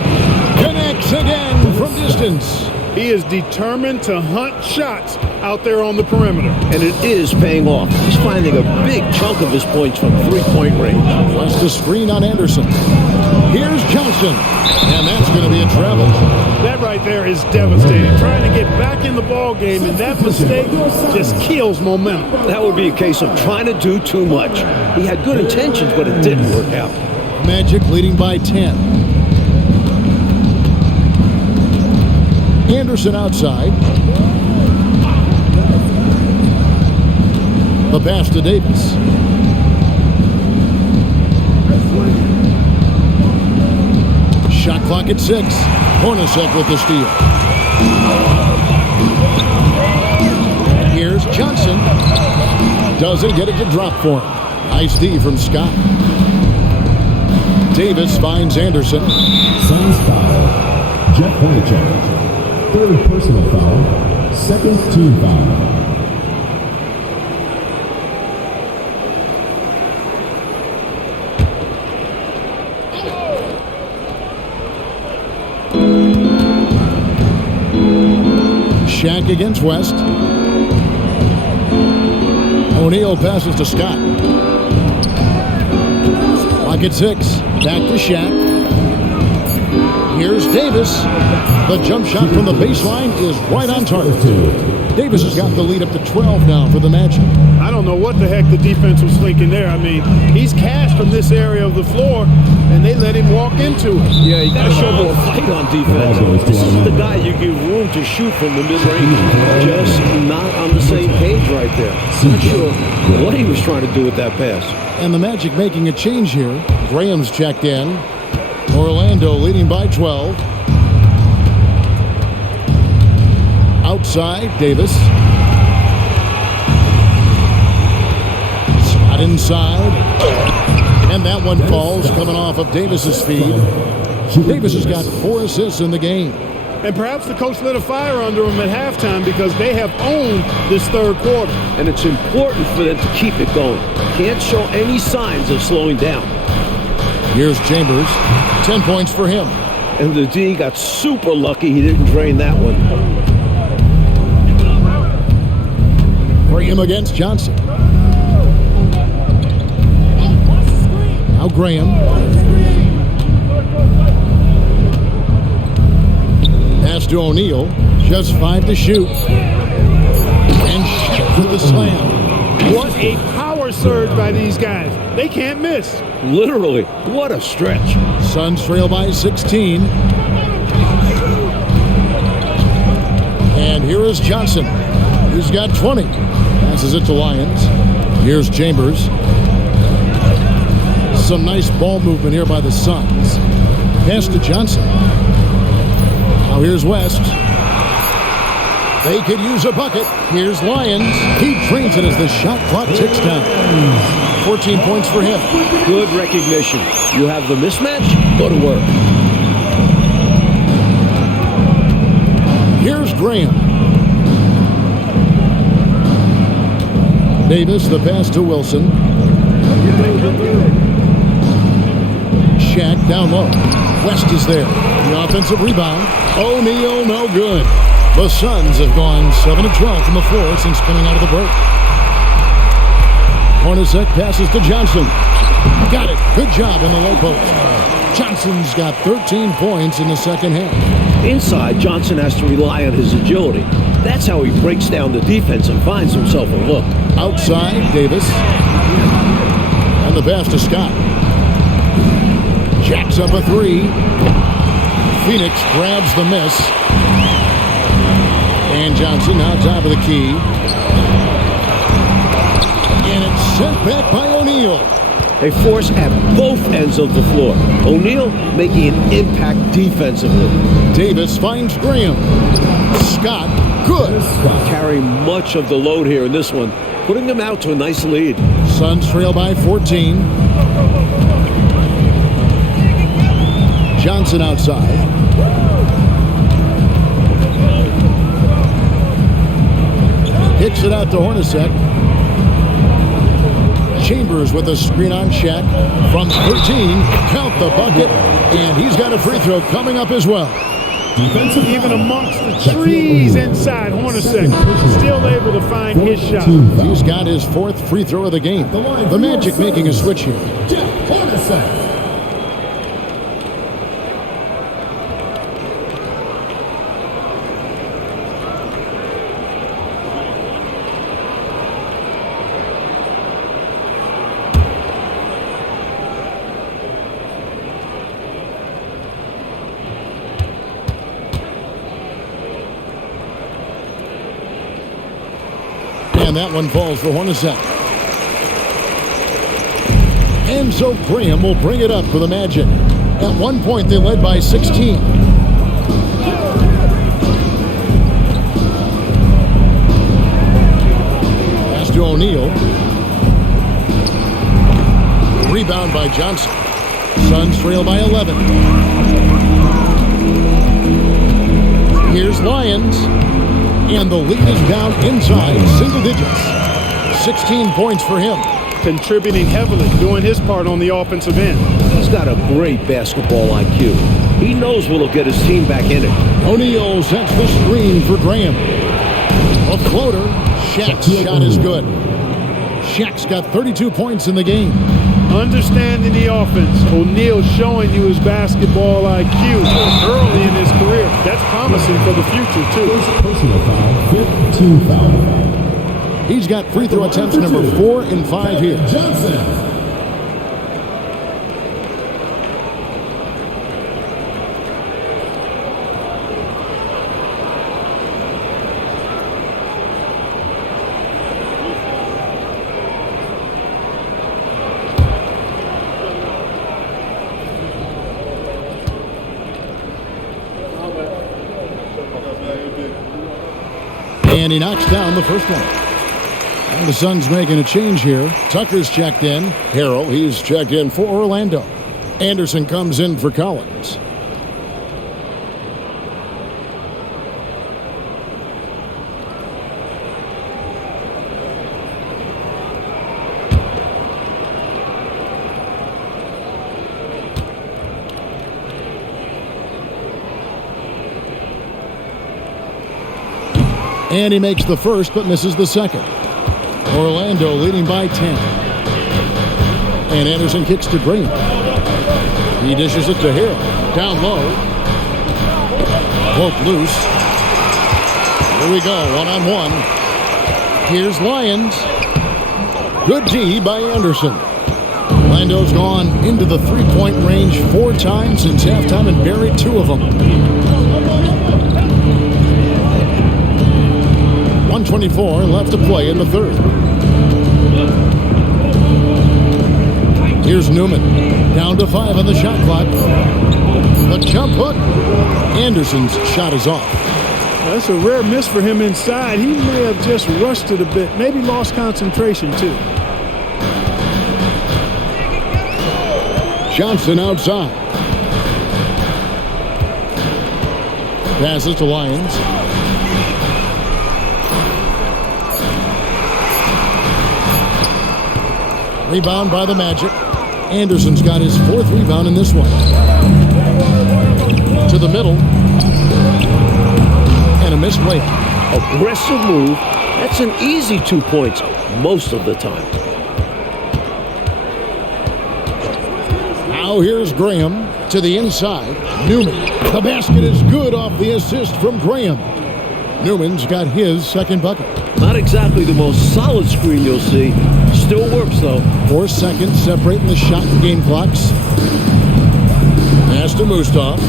Connects again from distance. He is determined to hunt shots out there on the perimeter. And it is paying off. He's finding a big chunk of his points from three-point range. Wants to screen on Anderson. Here's Johnson. And that's going to be a travel. That right there is devastating. Trying to get back in the ball game, and that mistake just kills momentum. That would be a case of trying to do too much. He had good intentions, but it didn't work out. Magic leading by 10. Anderson outside. The pass to Davis. Shot clock at 6. Hornacek with the steal. Here's Johnson. Doesn't get it to drop for him. Nice D from Scott. Davis finds Anderson. Suns foul. Jeff Hornacek. Third personal foul. Second team foul. Shaq against West. O'Neal passes to Scott. Clock at 6. Back to Shaq. Here's Davis. The jump shot from the baseline is right on target. Davis has got the lead up to 12 now for the Magic. I don't know what the heck the defense was thinking there. I mean, he's cashed from this area of the floor, and they let him walk into it. Yeah, you got to show more fight on defense. This is the guy you give room to shoot from the mid-range. Just not on the same page right there. Not sure what he was trying to do with that pass. And the Magic making a change here. Graham's checked in. Orlando leading by 12. Outside, Davis. Scott inside. And that one falls coming off of Davis's feed. Davis has got 4 assists in the game. And perhaps the coach lit a fire under them at halftime because they have owned this third quarter. And it's important for them to keep it going. Can't show any signs of slowing down. Here's Chambers. 10 points for him. And the D got super lucky he didn't drain that one. Graham against Johnson. Now Graham. Pass to O'Neal. Just 5 to shoot. And Shaq with the slam. What a power surge by these guys. They can't miss. Literally, what a stretch. Suns trail by 16. And here is Johnson. He's got 20. Passes it to Lyons. Here's Chambers. Some nice ball movement here by the Suns. Pass to Johnson. Now here's West. They could use a bucket. Here's Lyons. He drains it as the shot clock ticks down. 14 points for him. Good recognition. You have the mismatch, go to work. Here's Graham. Davis, the pass to Wilson. Shaq down low. West is there. The offensive rebound. O'Neal, no good. The Suns have gone 7 of 12 from the floor since coming out of the break. Hornacek passes to Johnson. Got it. Good job in the low post. Johnson's got 13 points in the second half. Inside, Johnson has to rely on his agility. That's how he breaks down the defense and finds himself a look. Outside, Davis. And the pass to Scott. Jacks up a 3. Phoenix grabs the miss. And Johnson now top of the key. And it's sent back by O'Neal. A force at both ends of the floor. O'Neal making an impact defensively. Davis finds Graham. Scott, good. Carrying much of the load here in this one, putting them out to a nice lead. Suns trail by 14. Johnson outside. Hits it out to Hornacek. Chambers with a screen on Shaq from 13. Count the bucket. And he's got a free throw coming up as well. Even amongst the trees inside, Hornacek still able to find his shot. He's got his 4th free throw of the game. The Magic making a switch here. And that one falls for Hornacek. And so Graham will bring it up for the Magic. At one point, they led by 16. Pass to O'Neal. Rebound by Johnson. Suns trail by 11. Here's Lyons. And the lead is down inside single digits. 16 points for him. Contributing heavily, doing his part on the offensive end. He's got a great basketball IQ. He knows what'll get his team back in it. O'Neal sets the screen for Graham. A floater. Shaq's shot is good. Shaq's got 32 points in the game. Understanding the offense. O'Neal showing you his basketball IQ early in his career. That's promising for the future, too. Personal foul, 5th team foul. He's got free throw attempts number 4 and 5 here. Johnson. And he knocks down the first one. And the Suns making a change here. Tucker's checked in. Harrell, he's checked in for Orlando. Anderson comes in for Collins. And he makes the first but misses the second. Orlando leading by 10. And Anderson kicks to Green. He dishes it to Hill. Down low. Woke loose. Here we go, one-on-one. Here's Lyons. Good D by Anderson. Orlando's gone into the three-point range 4 times since halftime and buried 2 of them. 1:24 left to play in the third. Here's Newman. Down to 5 on the shot clock. The jump hook. Anderson's shot is off. That's a rare miss for him inside. He may have just rushed it a bit. Maybe lost concentration, too. Johnson outside. Passes to Lyons. Rebound by the Magic. Anderson's got his 4th rebound in this one. To the middle. And a missed layup. Aggressive move. That's an easy 2 points most of the time. Now here's Graham to the inside. Newman. The basket is good off the assist from Graham. Newman's got his 2nd bucket. Not exactly the most solid screen you'll see. Still works, though. 4 seconds separating the shot and game clocks. Pass to Mustaf.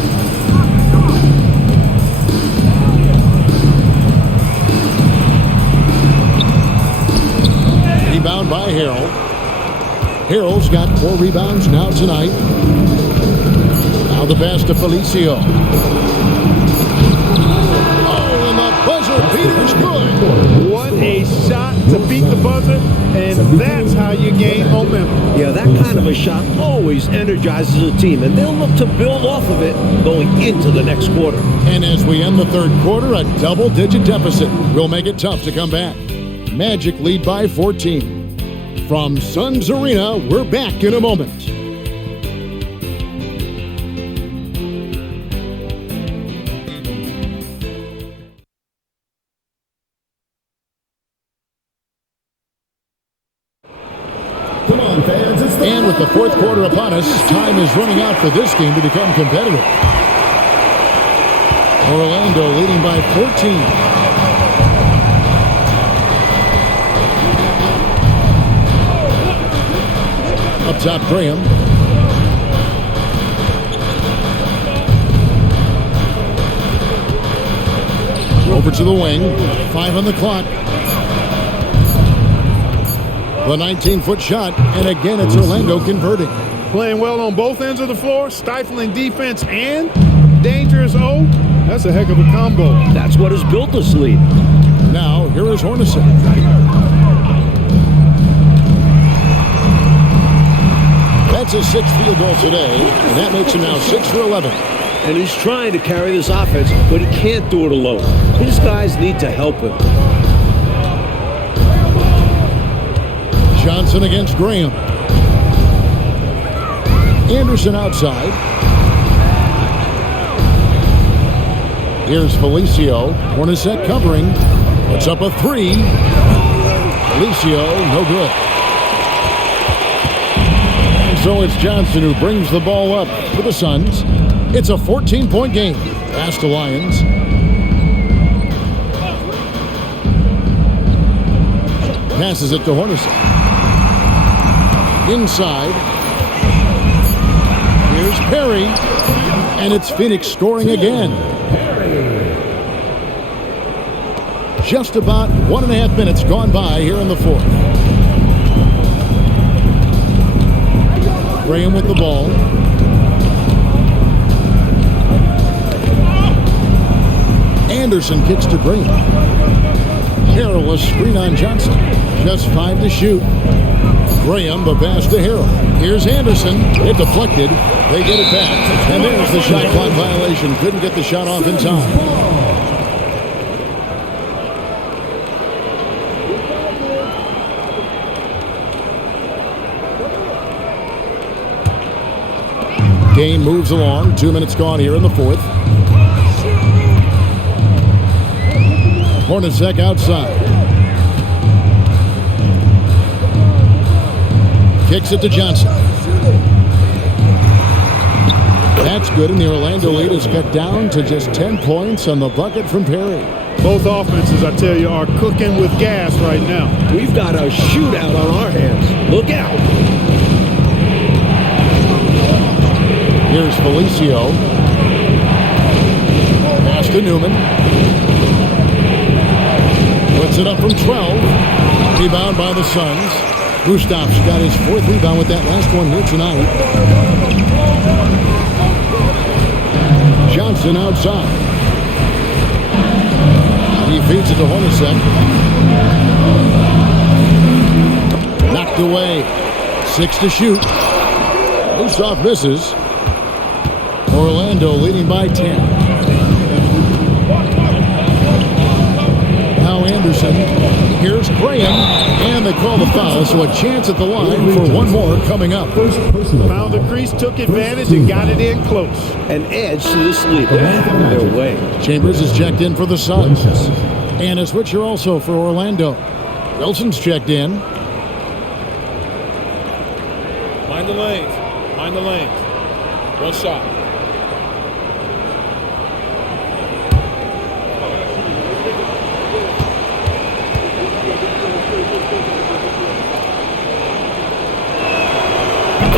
Rebound by Harrell. Harrell's got 4 rebounds now tonight. Now the pass to Felicio. Oh, and the buzzer beater's good. What a shot to beat the buzzer, and that's how you gain momentum. Yeah, that kind of a shot always energizes a team, and they'll look to build off of it going into the next quarter. And as we end the third quarter, a double-digit deficit will make it tough to come back. Magic lead by 14. From Suns Arena, we're back in a moment. Come on, fans. It's the And with the fourth quarter upon us, time is running out for this game to become competitive. Orlando leading by 14. Up top, Graham. Over to the wing. 5 on the clock. The 19-foot shot, and again it's Orlando converting. Playing well on both ends of the floor, stifling defense and dangerous O. That's a heck of a combo. That's what has built this lead. Now, here is Hornacek. That's his 6th field goal today, and that makes him now 6 for 11. And he's trying to carry this offense, but he can't do it alone. His guys need to help him. Johnson against Graham. Anderson outside. Here's Felicio. Hornacek covering. Puts up a 3. Felicio, no good. And so it's Johnson who brings the ball up for the Suns. It's a 14-point game. Pass to Lyons. Passes it to Hornacek. Inside. Here's Perry. And it's Phoenix scoring again. Just about 1.5 minutes gone by here in the fourth. Graham with the ball. Anderson kicks to Graham. Harrell a screen on Johnson. Just 5 to shoot. Graham, the pass to Harrell. Here's Anderson. It deflected. They get it back. And there's the shot clock violation. Couldn't get the shot off in time. Game moves along. 2 minutes gone here in the fourth. Hornacek outside. Kicks it to Johnson. That's good, and the Orlando lead is cut down to just 10 points on the bucket from Perry. Both offenses, I tell you, are cooking with gas right now. We've got a shootout on our hands. Look out. Here's Felicio. Pass to Newman. Puts it up from 12. Rebound by the Suns. Gustav's got his 4th rebound with that last one here tonight. Johnson outside. He feeds it to Hornacek. Knocked away. 6 to shoot. Gustav misses. Orlando leading by 10. Now Anderson. Here's Graham. And they call the foul, so a chance at the line for one more coming up. Found the crease, took advantage, and got it in close. An edge to this lead. They're having their way. Chambers is checked in for the Suns. And a switcher also for Orlando. Wilson's checked in. Mind the lanes. Mind the lanes. One shot.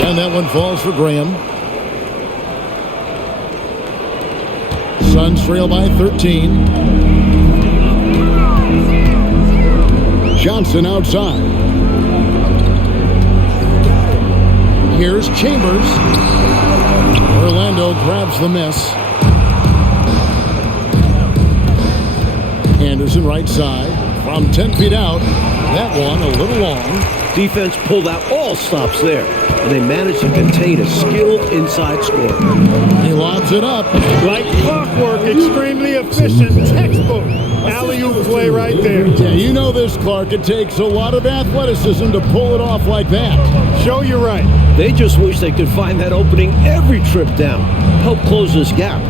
And that one falls for Graham. Suns trail by 13. Johnson outside. Here's Chambers. Orlando grabs the miss. Anderson right side. From 10 feet out. That one a little long. Defense pulled out all stops there, and they managed to contain a skilled inside scorer. He lobs it up. Like clockwork, extremely efficient, textbook alley-oop play right there. Yeah, you know this, Clark. It takes a lot of athleticism to pull it off like that. Show you're right. They just wish they could find that opening every trip down. Help close this gap.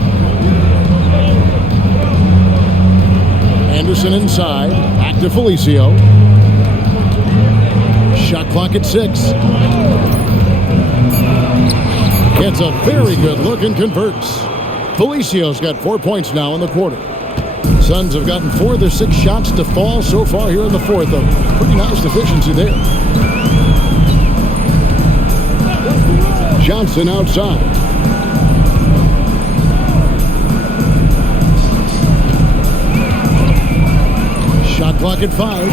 Anderson inside. Back to Felicio. Shot clock at 6. Gets a very good look and converts. Felicio's got 4 points now in the quarter. Suns have gotten 4 of their 6 shots to fall so far here in the 4th. A pretty nice efficiency there. Johnson outside. Shot clock at 5.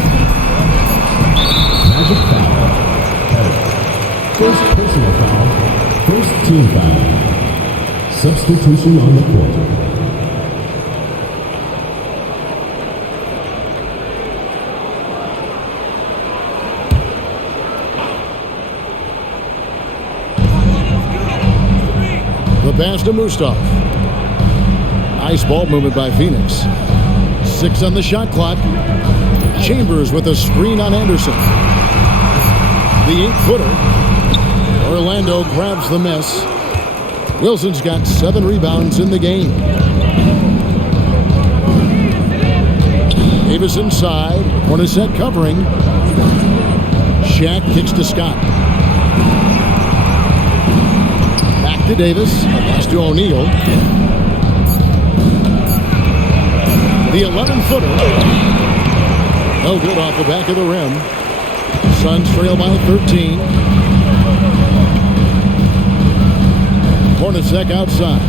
Magic foul. First personal foul. First team foul. Substitution on the court. The pass to Mustaf. Nice ball movement by Phoenix. 6 on the shot clock. Chambers with a screen on Anderson. The 8-footer. Orlando grabs the miss. Wilson's got 7 rebounds in the game. Davis inside. Hornacek covering. Shaq kicks to Scott. Back to Davis. Pass to O'Neal. The 11-footer. No good off the back of the rim. Suns trail by 13. Hornacek outside.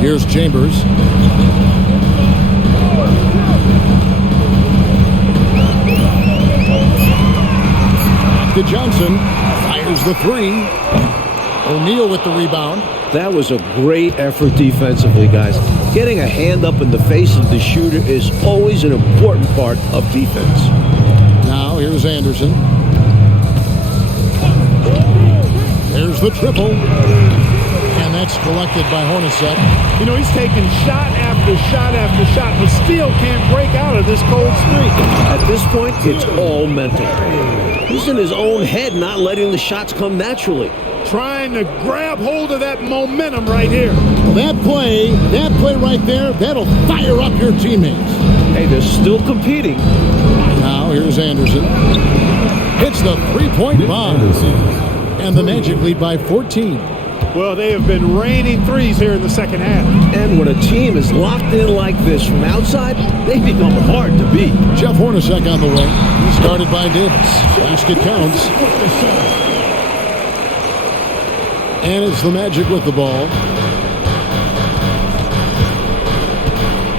Here's Chambers. Back to Johnson. Fires the 3. O'Neal with the rebound. That was a great effort defensively, guys. Getting a hand up in the face of the shooter is always an important part of defense. Now here's Anderson. There's the triple. And that's collected by Hornacek. You know, he's taking shot after shot after shot, but still can't break out of this cold streak. At this point, it's all mental. He's in his own head, not letting the shots come naturally. Trying to grab hold of that momentum right here. that play right there, that'll fire up your teammates. Hey, they're still competing. Now here's Anderson. Hits the three-point bomb. And the Magic lead by 14. Well, they have been raining threes here in the second half. And when a team is locked in like this from outside, they become hard to beat. Jeff Hornacek on the way. Started by Davis. Basket counts. And it's the Magic with the ball.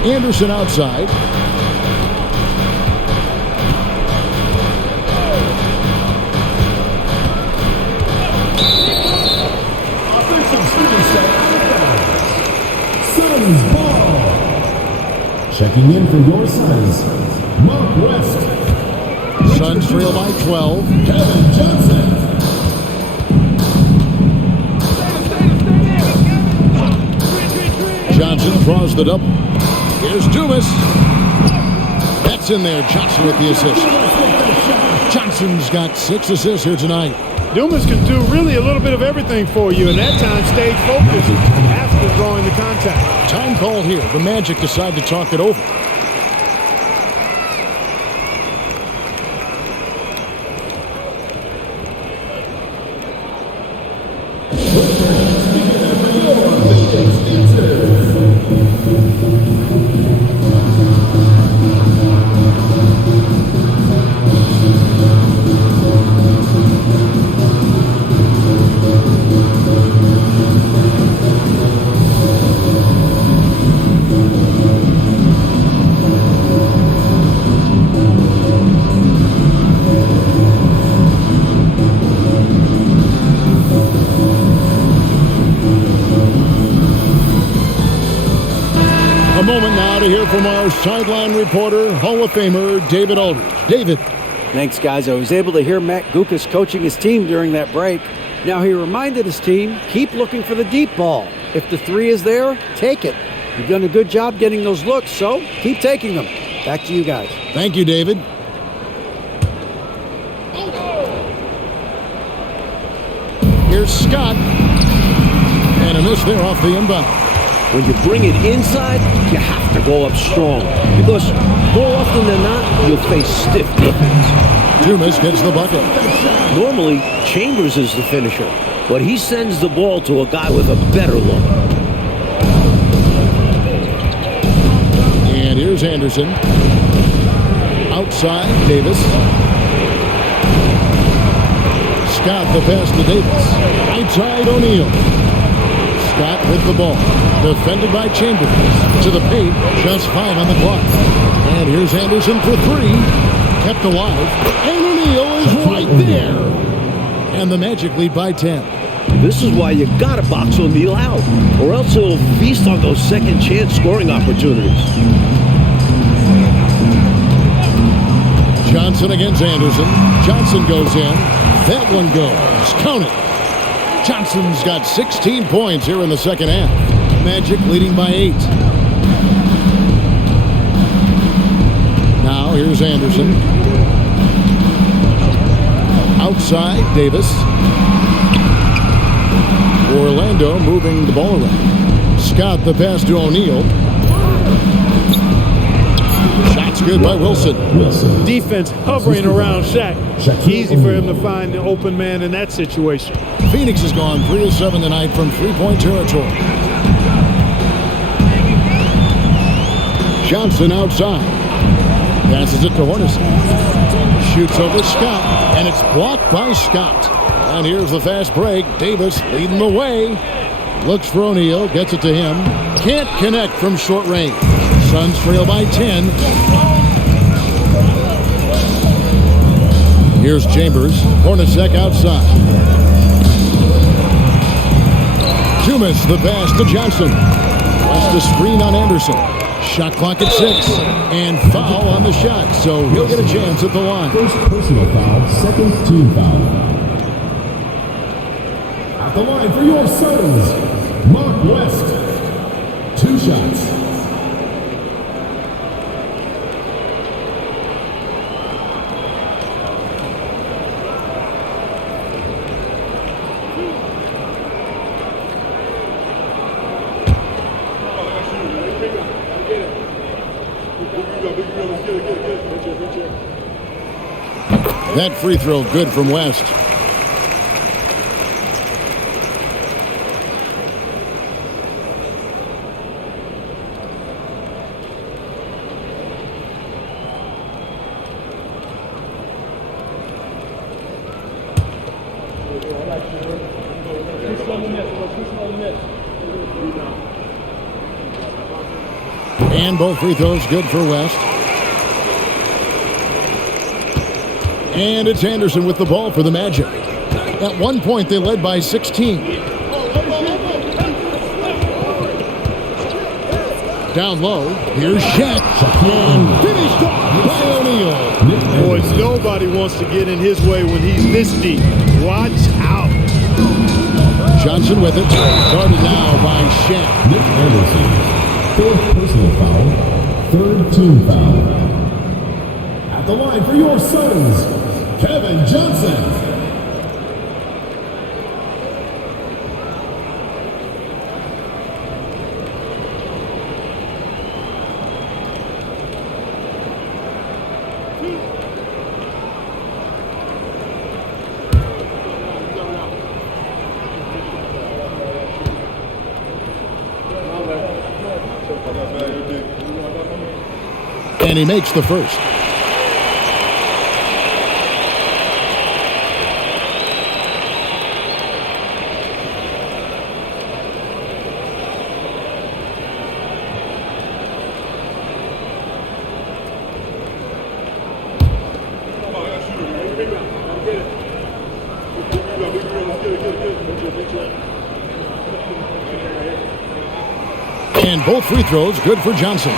Anderson outside. Suns ball. Checking in for your Suns, Mark West. Suns trail by 12. Kevin Johnson. Johnson draws the double. Here's Dumas. That's in there. Johnson with the assist. Johnson's got 6 assists here tonight. Dumas can do really a little bit of everything for you, and that time stayed focused after drawing the contact. Time called here. The Magic decide to talk it over. A moment now to hear from our sideline reporter, Hall of Famer David Aldridge. David. Thanks, guys. I was able to hear Matt Guokas coaching his team during that break. Now, he reminded his team, keep looking for the deep ball. If the three is there, take it. You've done a good job getting those looks, so keep taking them. Back to you guys. Thank you, David. Here's Scott. And a miss there off the inbound. When you bring it inside, you have to go up strong. Because more often than not, you'll face stiff defense. Dumas gets the bucket. Normally, Chambers is the finisher, but he sends the ball to a guy with a better look. And here's Anderson. Outside, Davis. Scott the pass to Davis. Right side, O'Neal. Scott with the ball. Defended by Chambers. To the paint. Just 5 on the clock. And here's Anderson for 3. Kept alive. And O'Neal is right there. And the Magic lead by 10. This is why you gotta box O'Neal out, or else he'll feast on those second chance scoring opportunities. Johnson against Anderson. Johnson goes in. That one goes. Count it. Johnson's got 16 points here in the second half. Magic leading by 8. Now here's Anderson. Outside, Davis. Orlando moving the ball around. Scott the pass to O'Neal. Shots good by Wilson. Defense hovering around Shaq. Easy for him to find the open man in that situation. Phoenix has gone 3 of 7 tonight from 3-point territory. Johnson outside. Passes it to Hornacek. Shoots over Scott, and it's blocked by Scott. And here's the fast break. Davis leading the way. Looks for O'Neal, gets it to him. Can't connect from short range. Suns trail by 10. Here's Chambers. Hornacek outside. Dumas the pass to Johnson. West the screen on Anderson. Shot clock at 6. And foul on the shot, so he'll get a chance at the line. First personal foul, second team foul. At the line for your Suns, Mark West. 2 shots. That free throw good from West. And both free throws good for West. And it's Anderson with the ball for the Magic. At one point, they led by 16. Down low, here's Shaq. And finished off by O'Neal. Boy, nobody wants to get in his way when he's this deep. Watch out. Johnson with it. Guarded now by Shaq. Nick Anderson. Fourth personal foul. Third team foul. At the line for your Suns, Kevin Johnson. And he makes the first. And both free throws good for Johnson.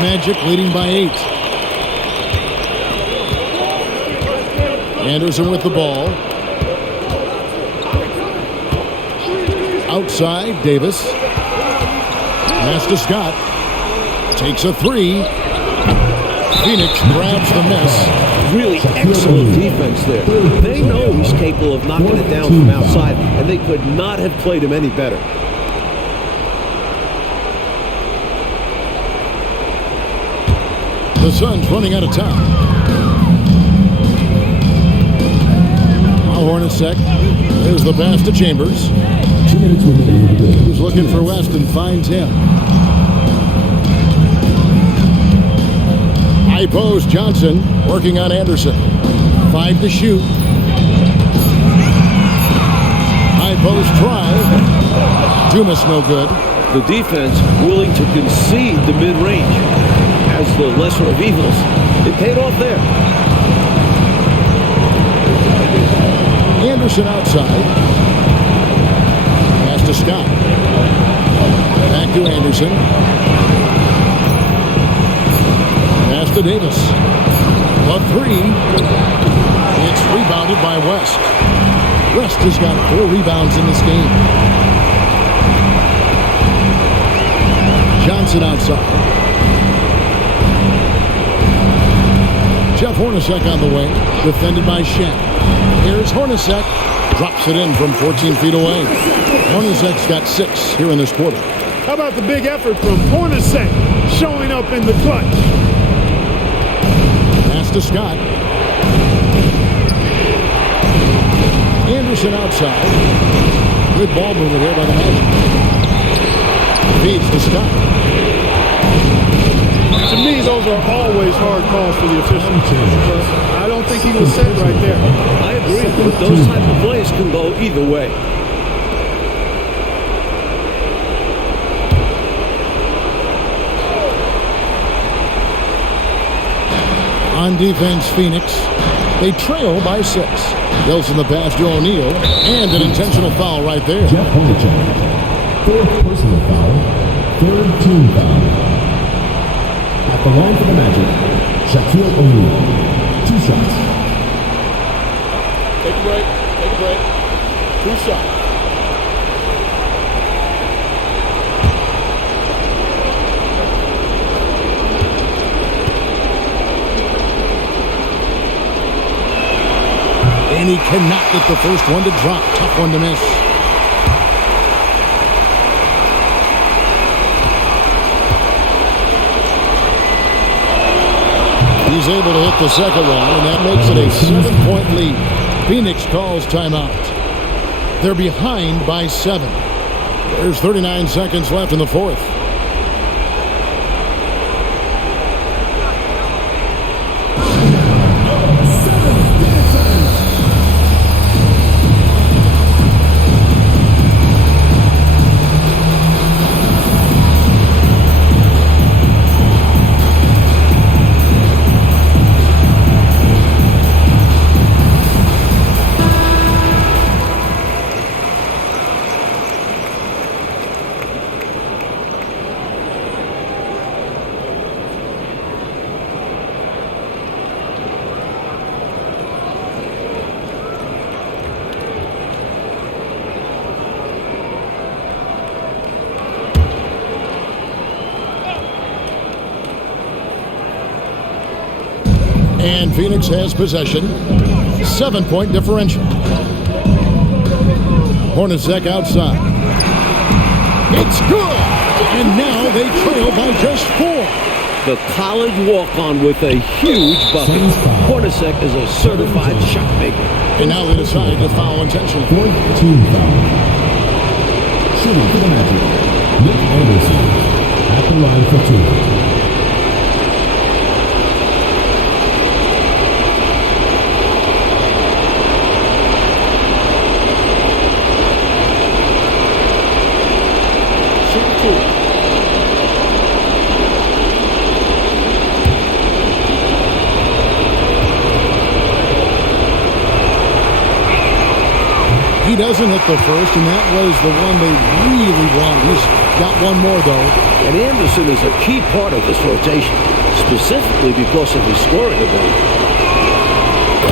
Magic leading by 8. Anderson with the ball. Outside, Davis. Pass to Scott. Takes a 3. Phoenix grabs the miss. Really excellent defense there. They know he's capable of knocking it down from outside, and they could not have played him any better. The Suns running out of time. Now Hornacek. There's the pass to Chambers. 2 minutes remaining. Who's looking for West and finds him. High post, Johnson working on Anderson. 5 to shoot. High post try. Dumas no good. The defense willing to concede the mid-range as the lesser of evils. It paid off there. Anderson outside. Pass to Scott. Back to Anderson. Pass to Davis. A 3. It's rebounded by West. West has got 4 rebounds in this game. Johnson outside. Jeff Hornacek on the way, defended by Shaq. Here's Hornacek, drops it in from 14 feet away. Hornacek's got 6 here in this quarter. How about the big effort from Hornacek showing up in the clutch? Pass to Scott. Anderson outside. Good ball movement here by the Magic. Feeds to Scott. To me, those are always hard calls for the officials. I don't think he was set right there. I agree, but those type of plays can go either way. On defense, Phoenix. They trail by 6. Wilson the pass to O'Neal. And an intentional foul right there. Jeff Hornacek. 4th personal foul. 3rd team foul. At the line for the Magic, Shaquille O'Neal. 2 shots. Take a break. Take a break. 2 shots. And he cannot get the first one to drop. Tough one to miss. He's able to hit the second one, and that makes it a 7-point lead. Phoenix calls timeout. They're behind by 7. There's 39 seconds left in the fourth. And Phoenix has possession. 7-point differential. Hornacek outside. It's good! And now they trail by just 4. The college walk-on with a huge bucket. Hornacek is a certified shot maker. And now they decide to foul intentionally. 4th team foul. Shooting for the Magic, Nick Anderson. At the line for 2. He doesn't hit the first, and that was the one they really wanted. He's got one more, though. And Anderson is a key part of this rotation, specifically because of his scoring ability.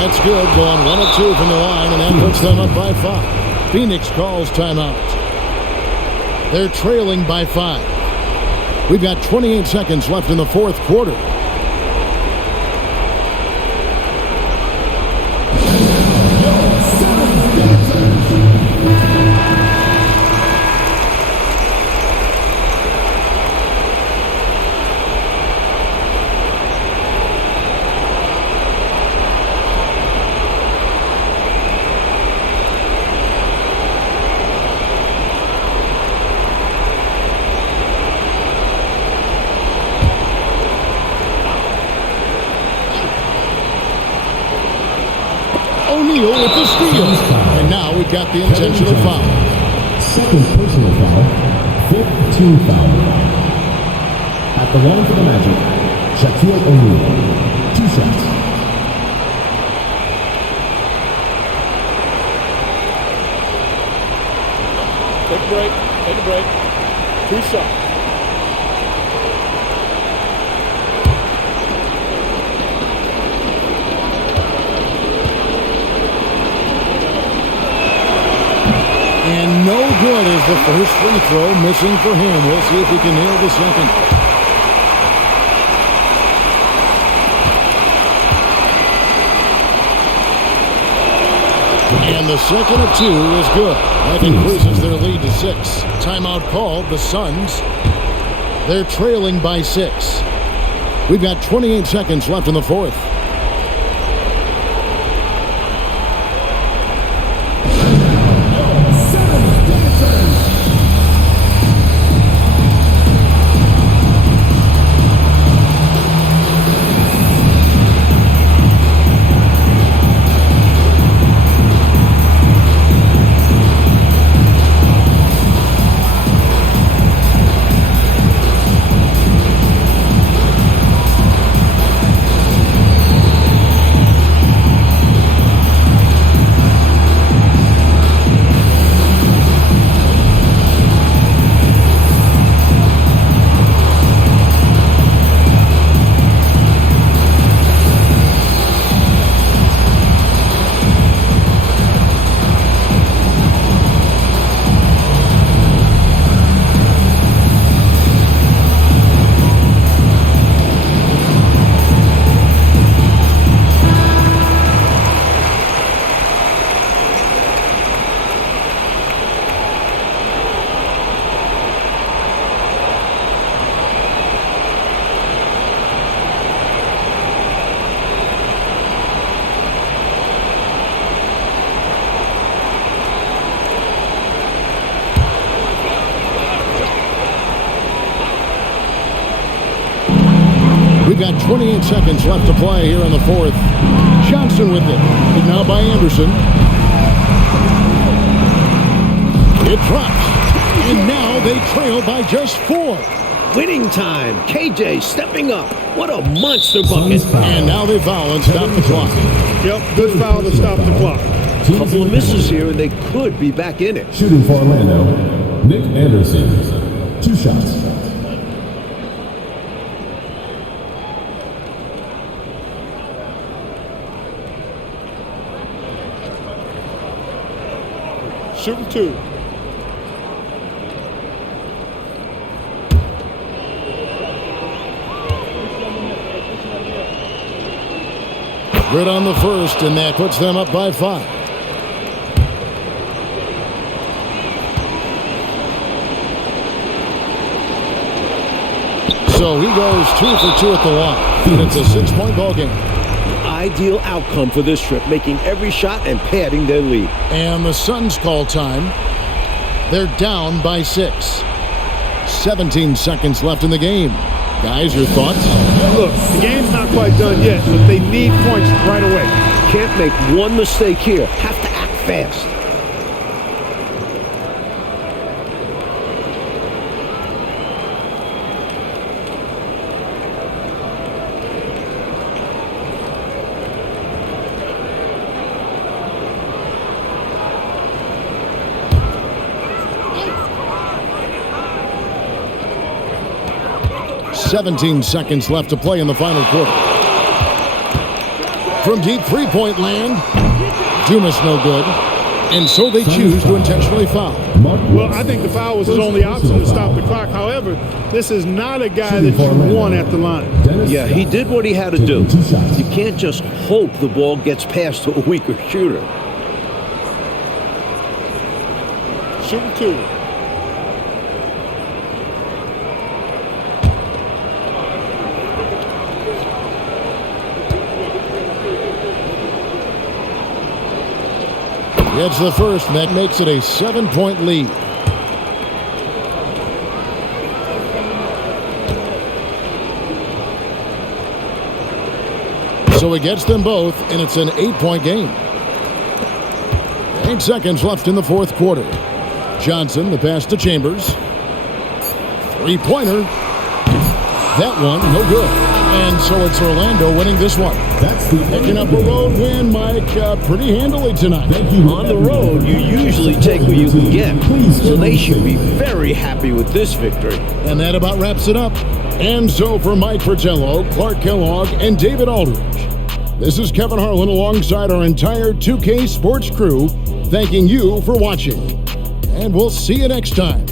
That's good, going 1 of 2 from the line, and that puts them up by 5. Phoenix calls timeout. They're trailing by 5. We've got 28 seconds left in the fourth quarter. O'Neal with the steal. And now we've got the intentional foul. 2nd personal foul. 5th team foul. At the line for the Magic, Shaquille O'Neal. 2 shots. Take a break. Take a break. 2 shots. And no good is the first free throw missing for him. We'll see if he can nail the second. And the second of 2 is good. That increases their lead to 6. Timeout called, the Suns. They're trailing by 6. We've got 28 seconds left in the fourth. got 28 seconds left to play here in the fourth. Johnson with it. And now by Anderson. It drops. And now they trail by just 4. Winning time. KJ stepping up. What a monster bucket. And now they foul and stop the clock. Yep, good foul to stop the clock. Couple of misses here, and they could be back in it. Shooting for Orlando, Nick Anderson. 2 shots. Shooting 2. Good on the first, and that puts them up by 5. So he goes 2 for 2 at the line. And it's a 6-point ball game. Ideal outcome for this trip, making every shot and padding their lead. And the Suns call time. They're down by 6. 17 seconds left in the game. Guys, your thoughts? Look, the game's not quite done yet, but they need points right away. Can't make one mistake here. Have to act fast. Seventeen seconds left to play in the final quarter. From deep three-point land, Dumas no good. And so they choose to intentionally foul. Well, I think the foul was his only option to stop the clock. However, this is not a guy that you want at the line. Yeah, he did what he had to do. You can't just hope the ball gets past to a weaker shooter. Shooting 2. Gets the first, and that makes it a 7-point lead. So he gets them both, and it's an 8-point game. 8 seconds left in the fourth quarter. Johnson, the pass to Chambers. Three-pointer. That one, no good. And so it's Orlando winning this one. Picking up a road win, Mike, pretty handily tonight. On the road, you usually take what you can get. So they should be very happy with this victory. And that about wraps it up. And so for Mike Fratello, Clark Kellogg, and David Aldridge, this is Kevin Harlan alongside our entire 2K Sports crew, thanking you for watching. And we'll see you next time.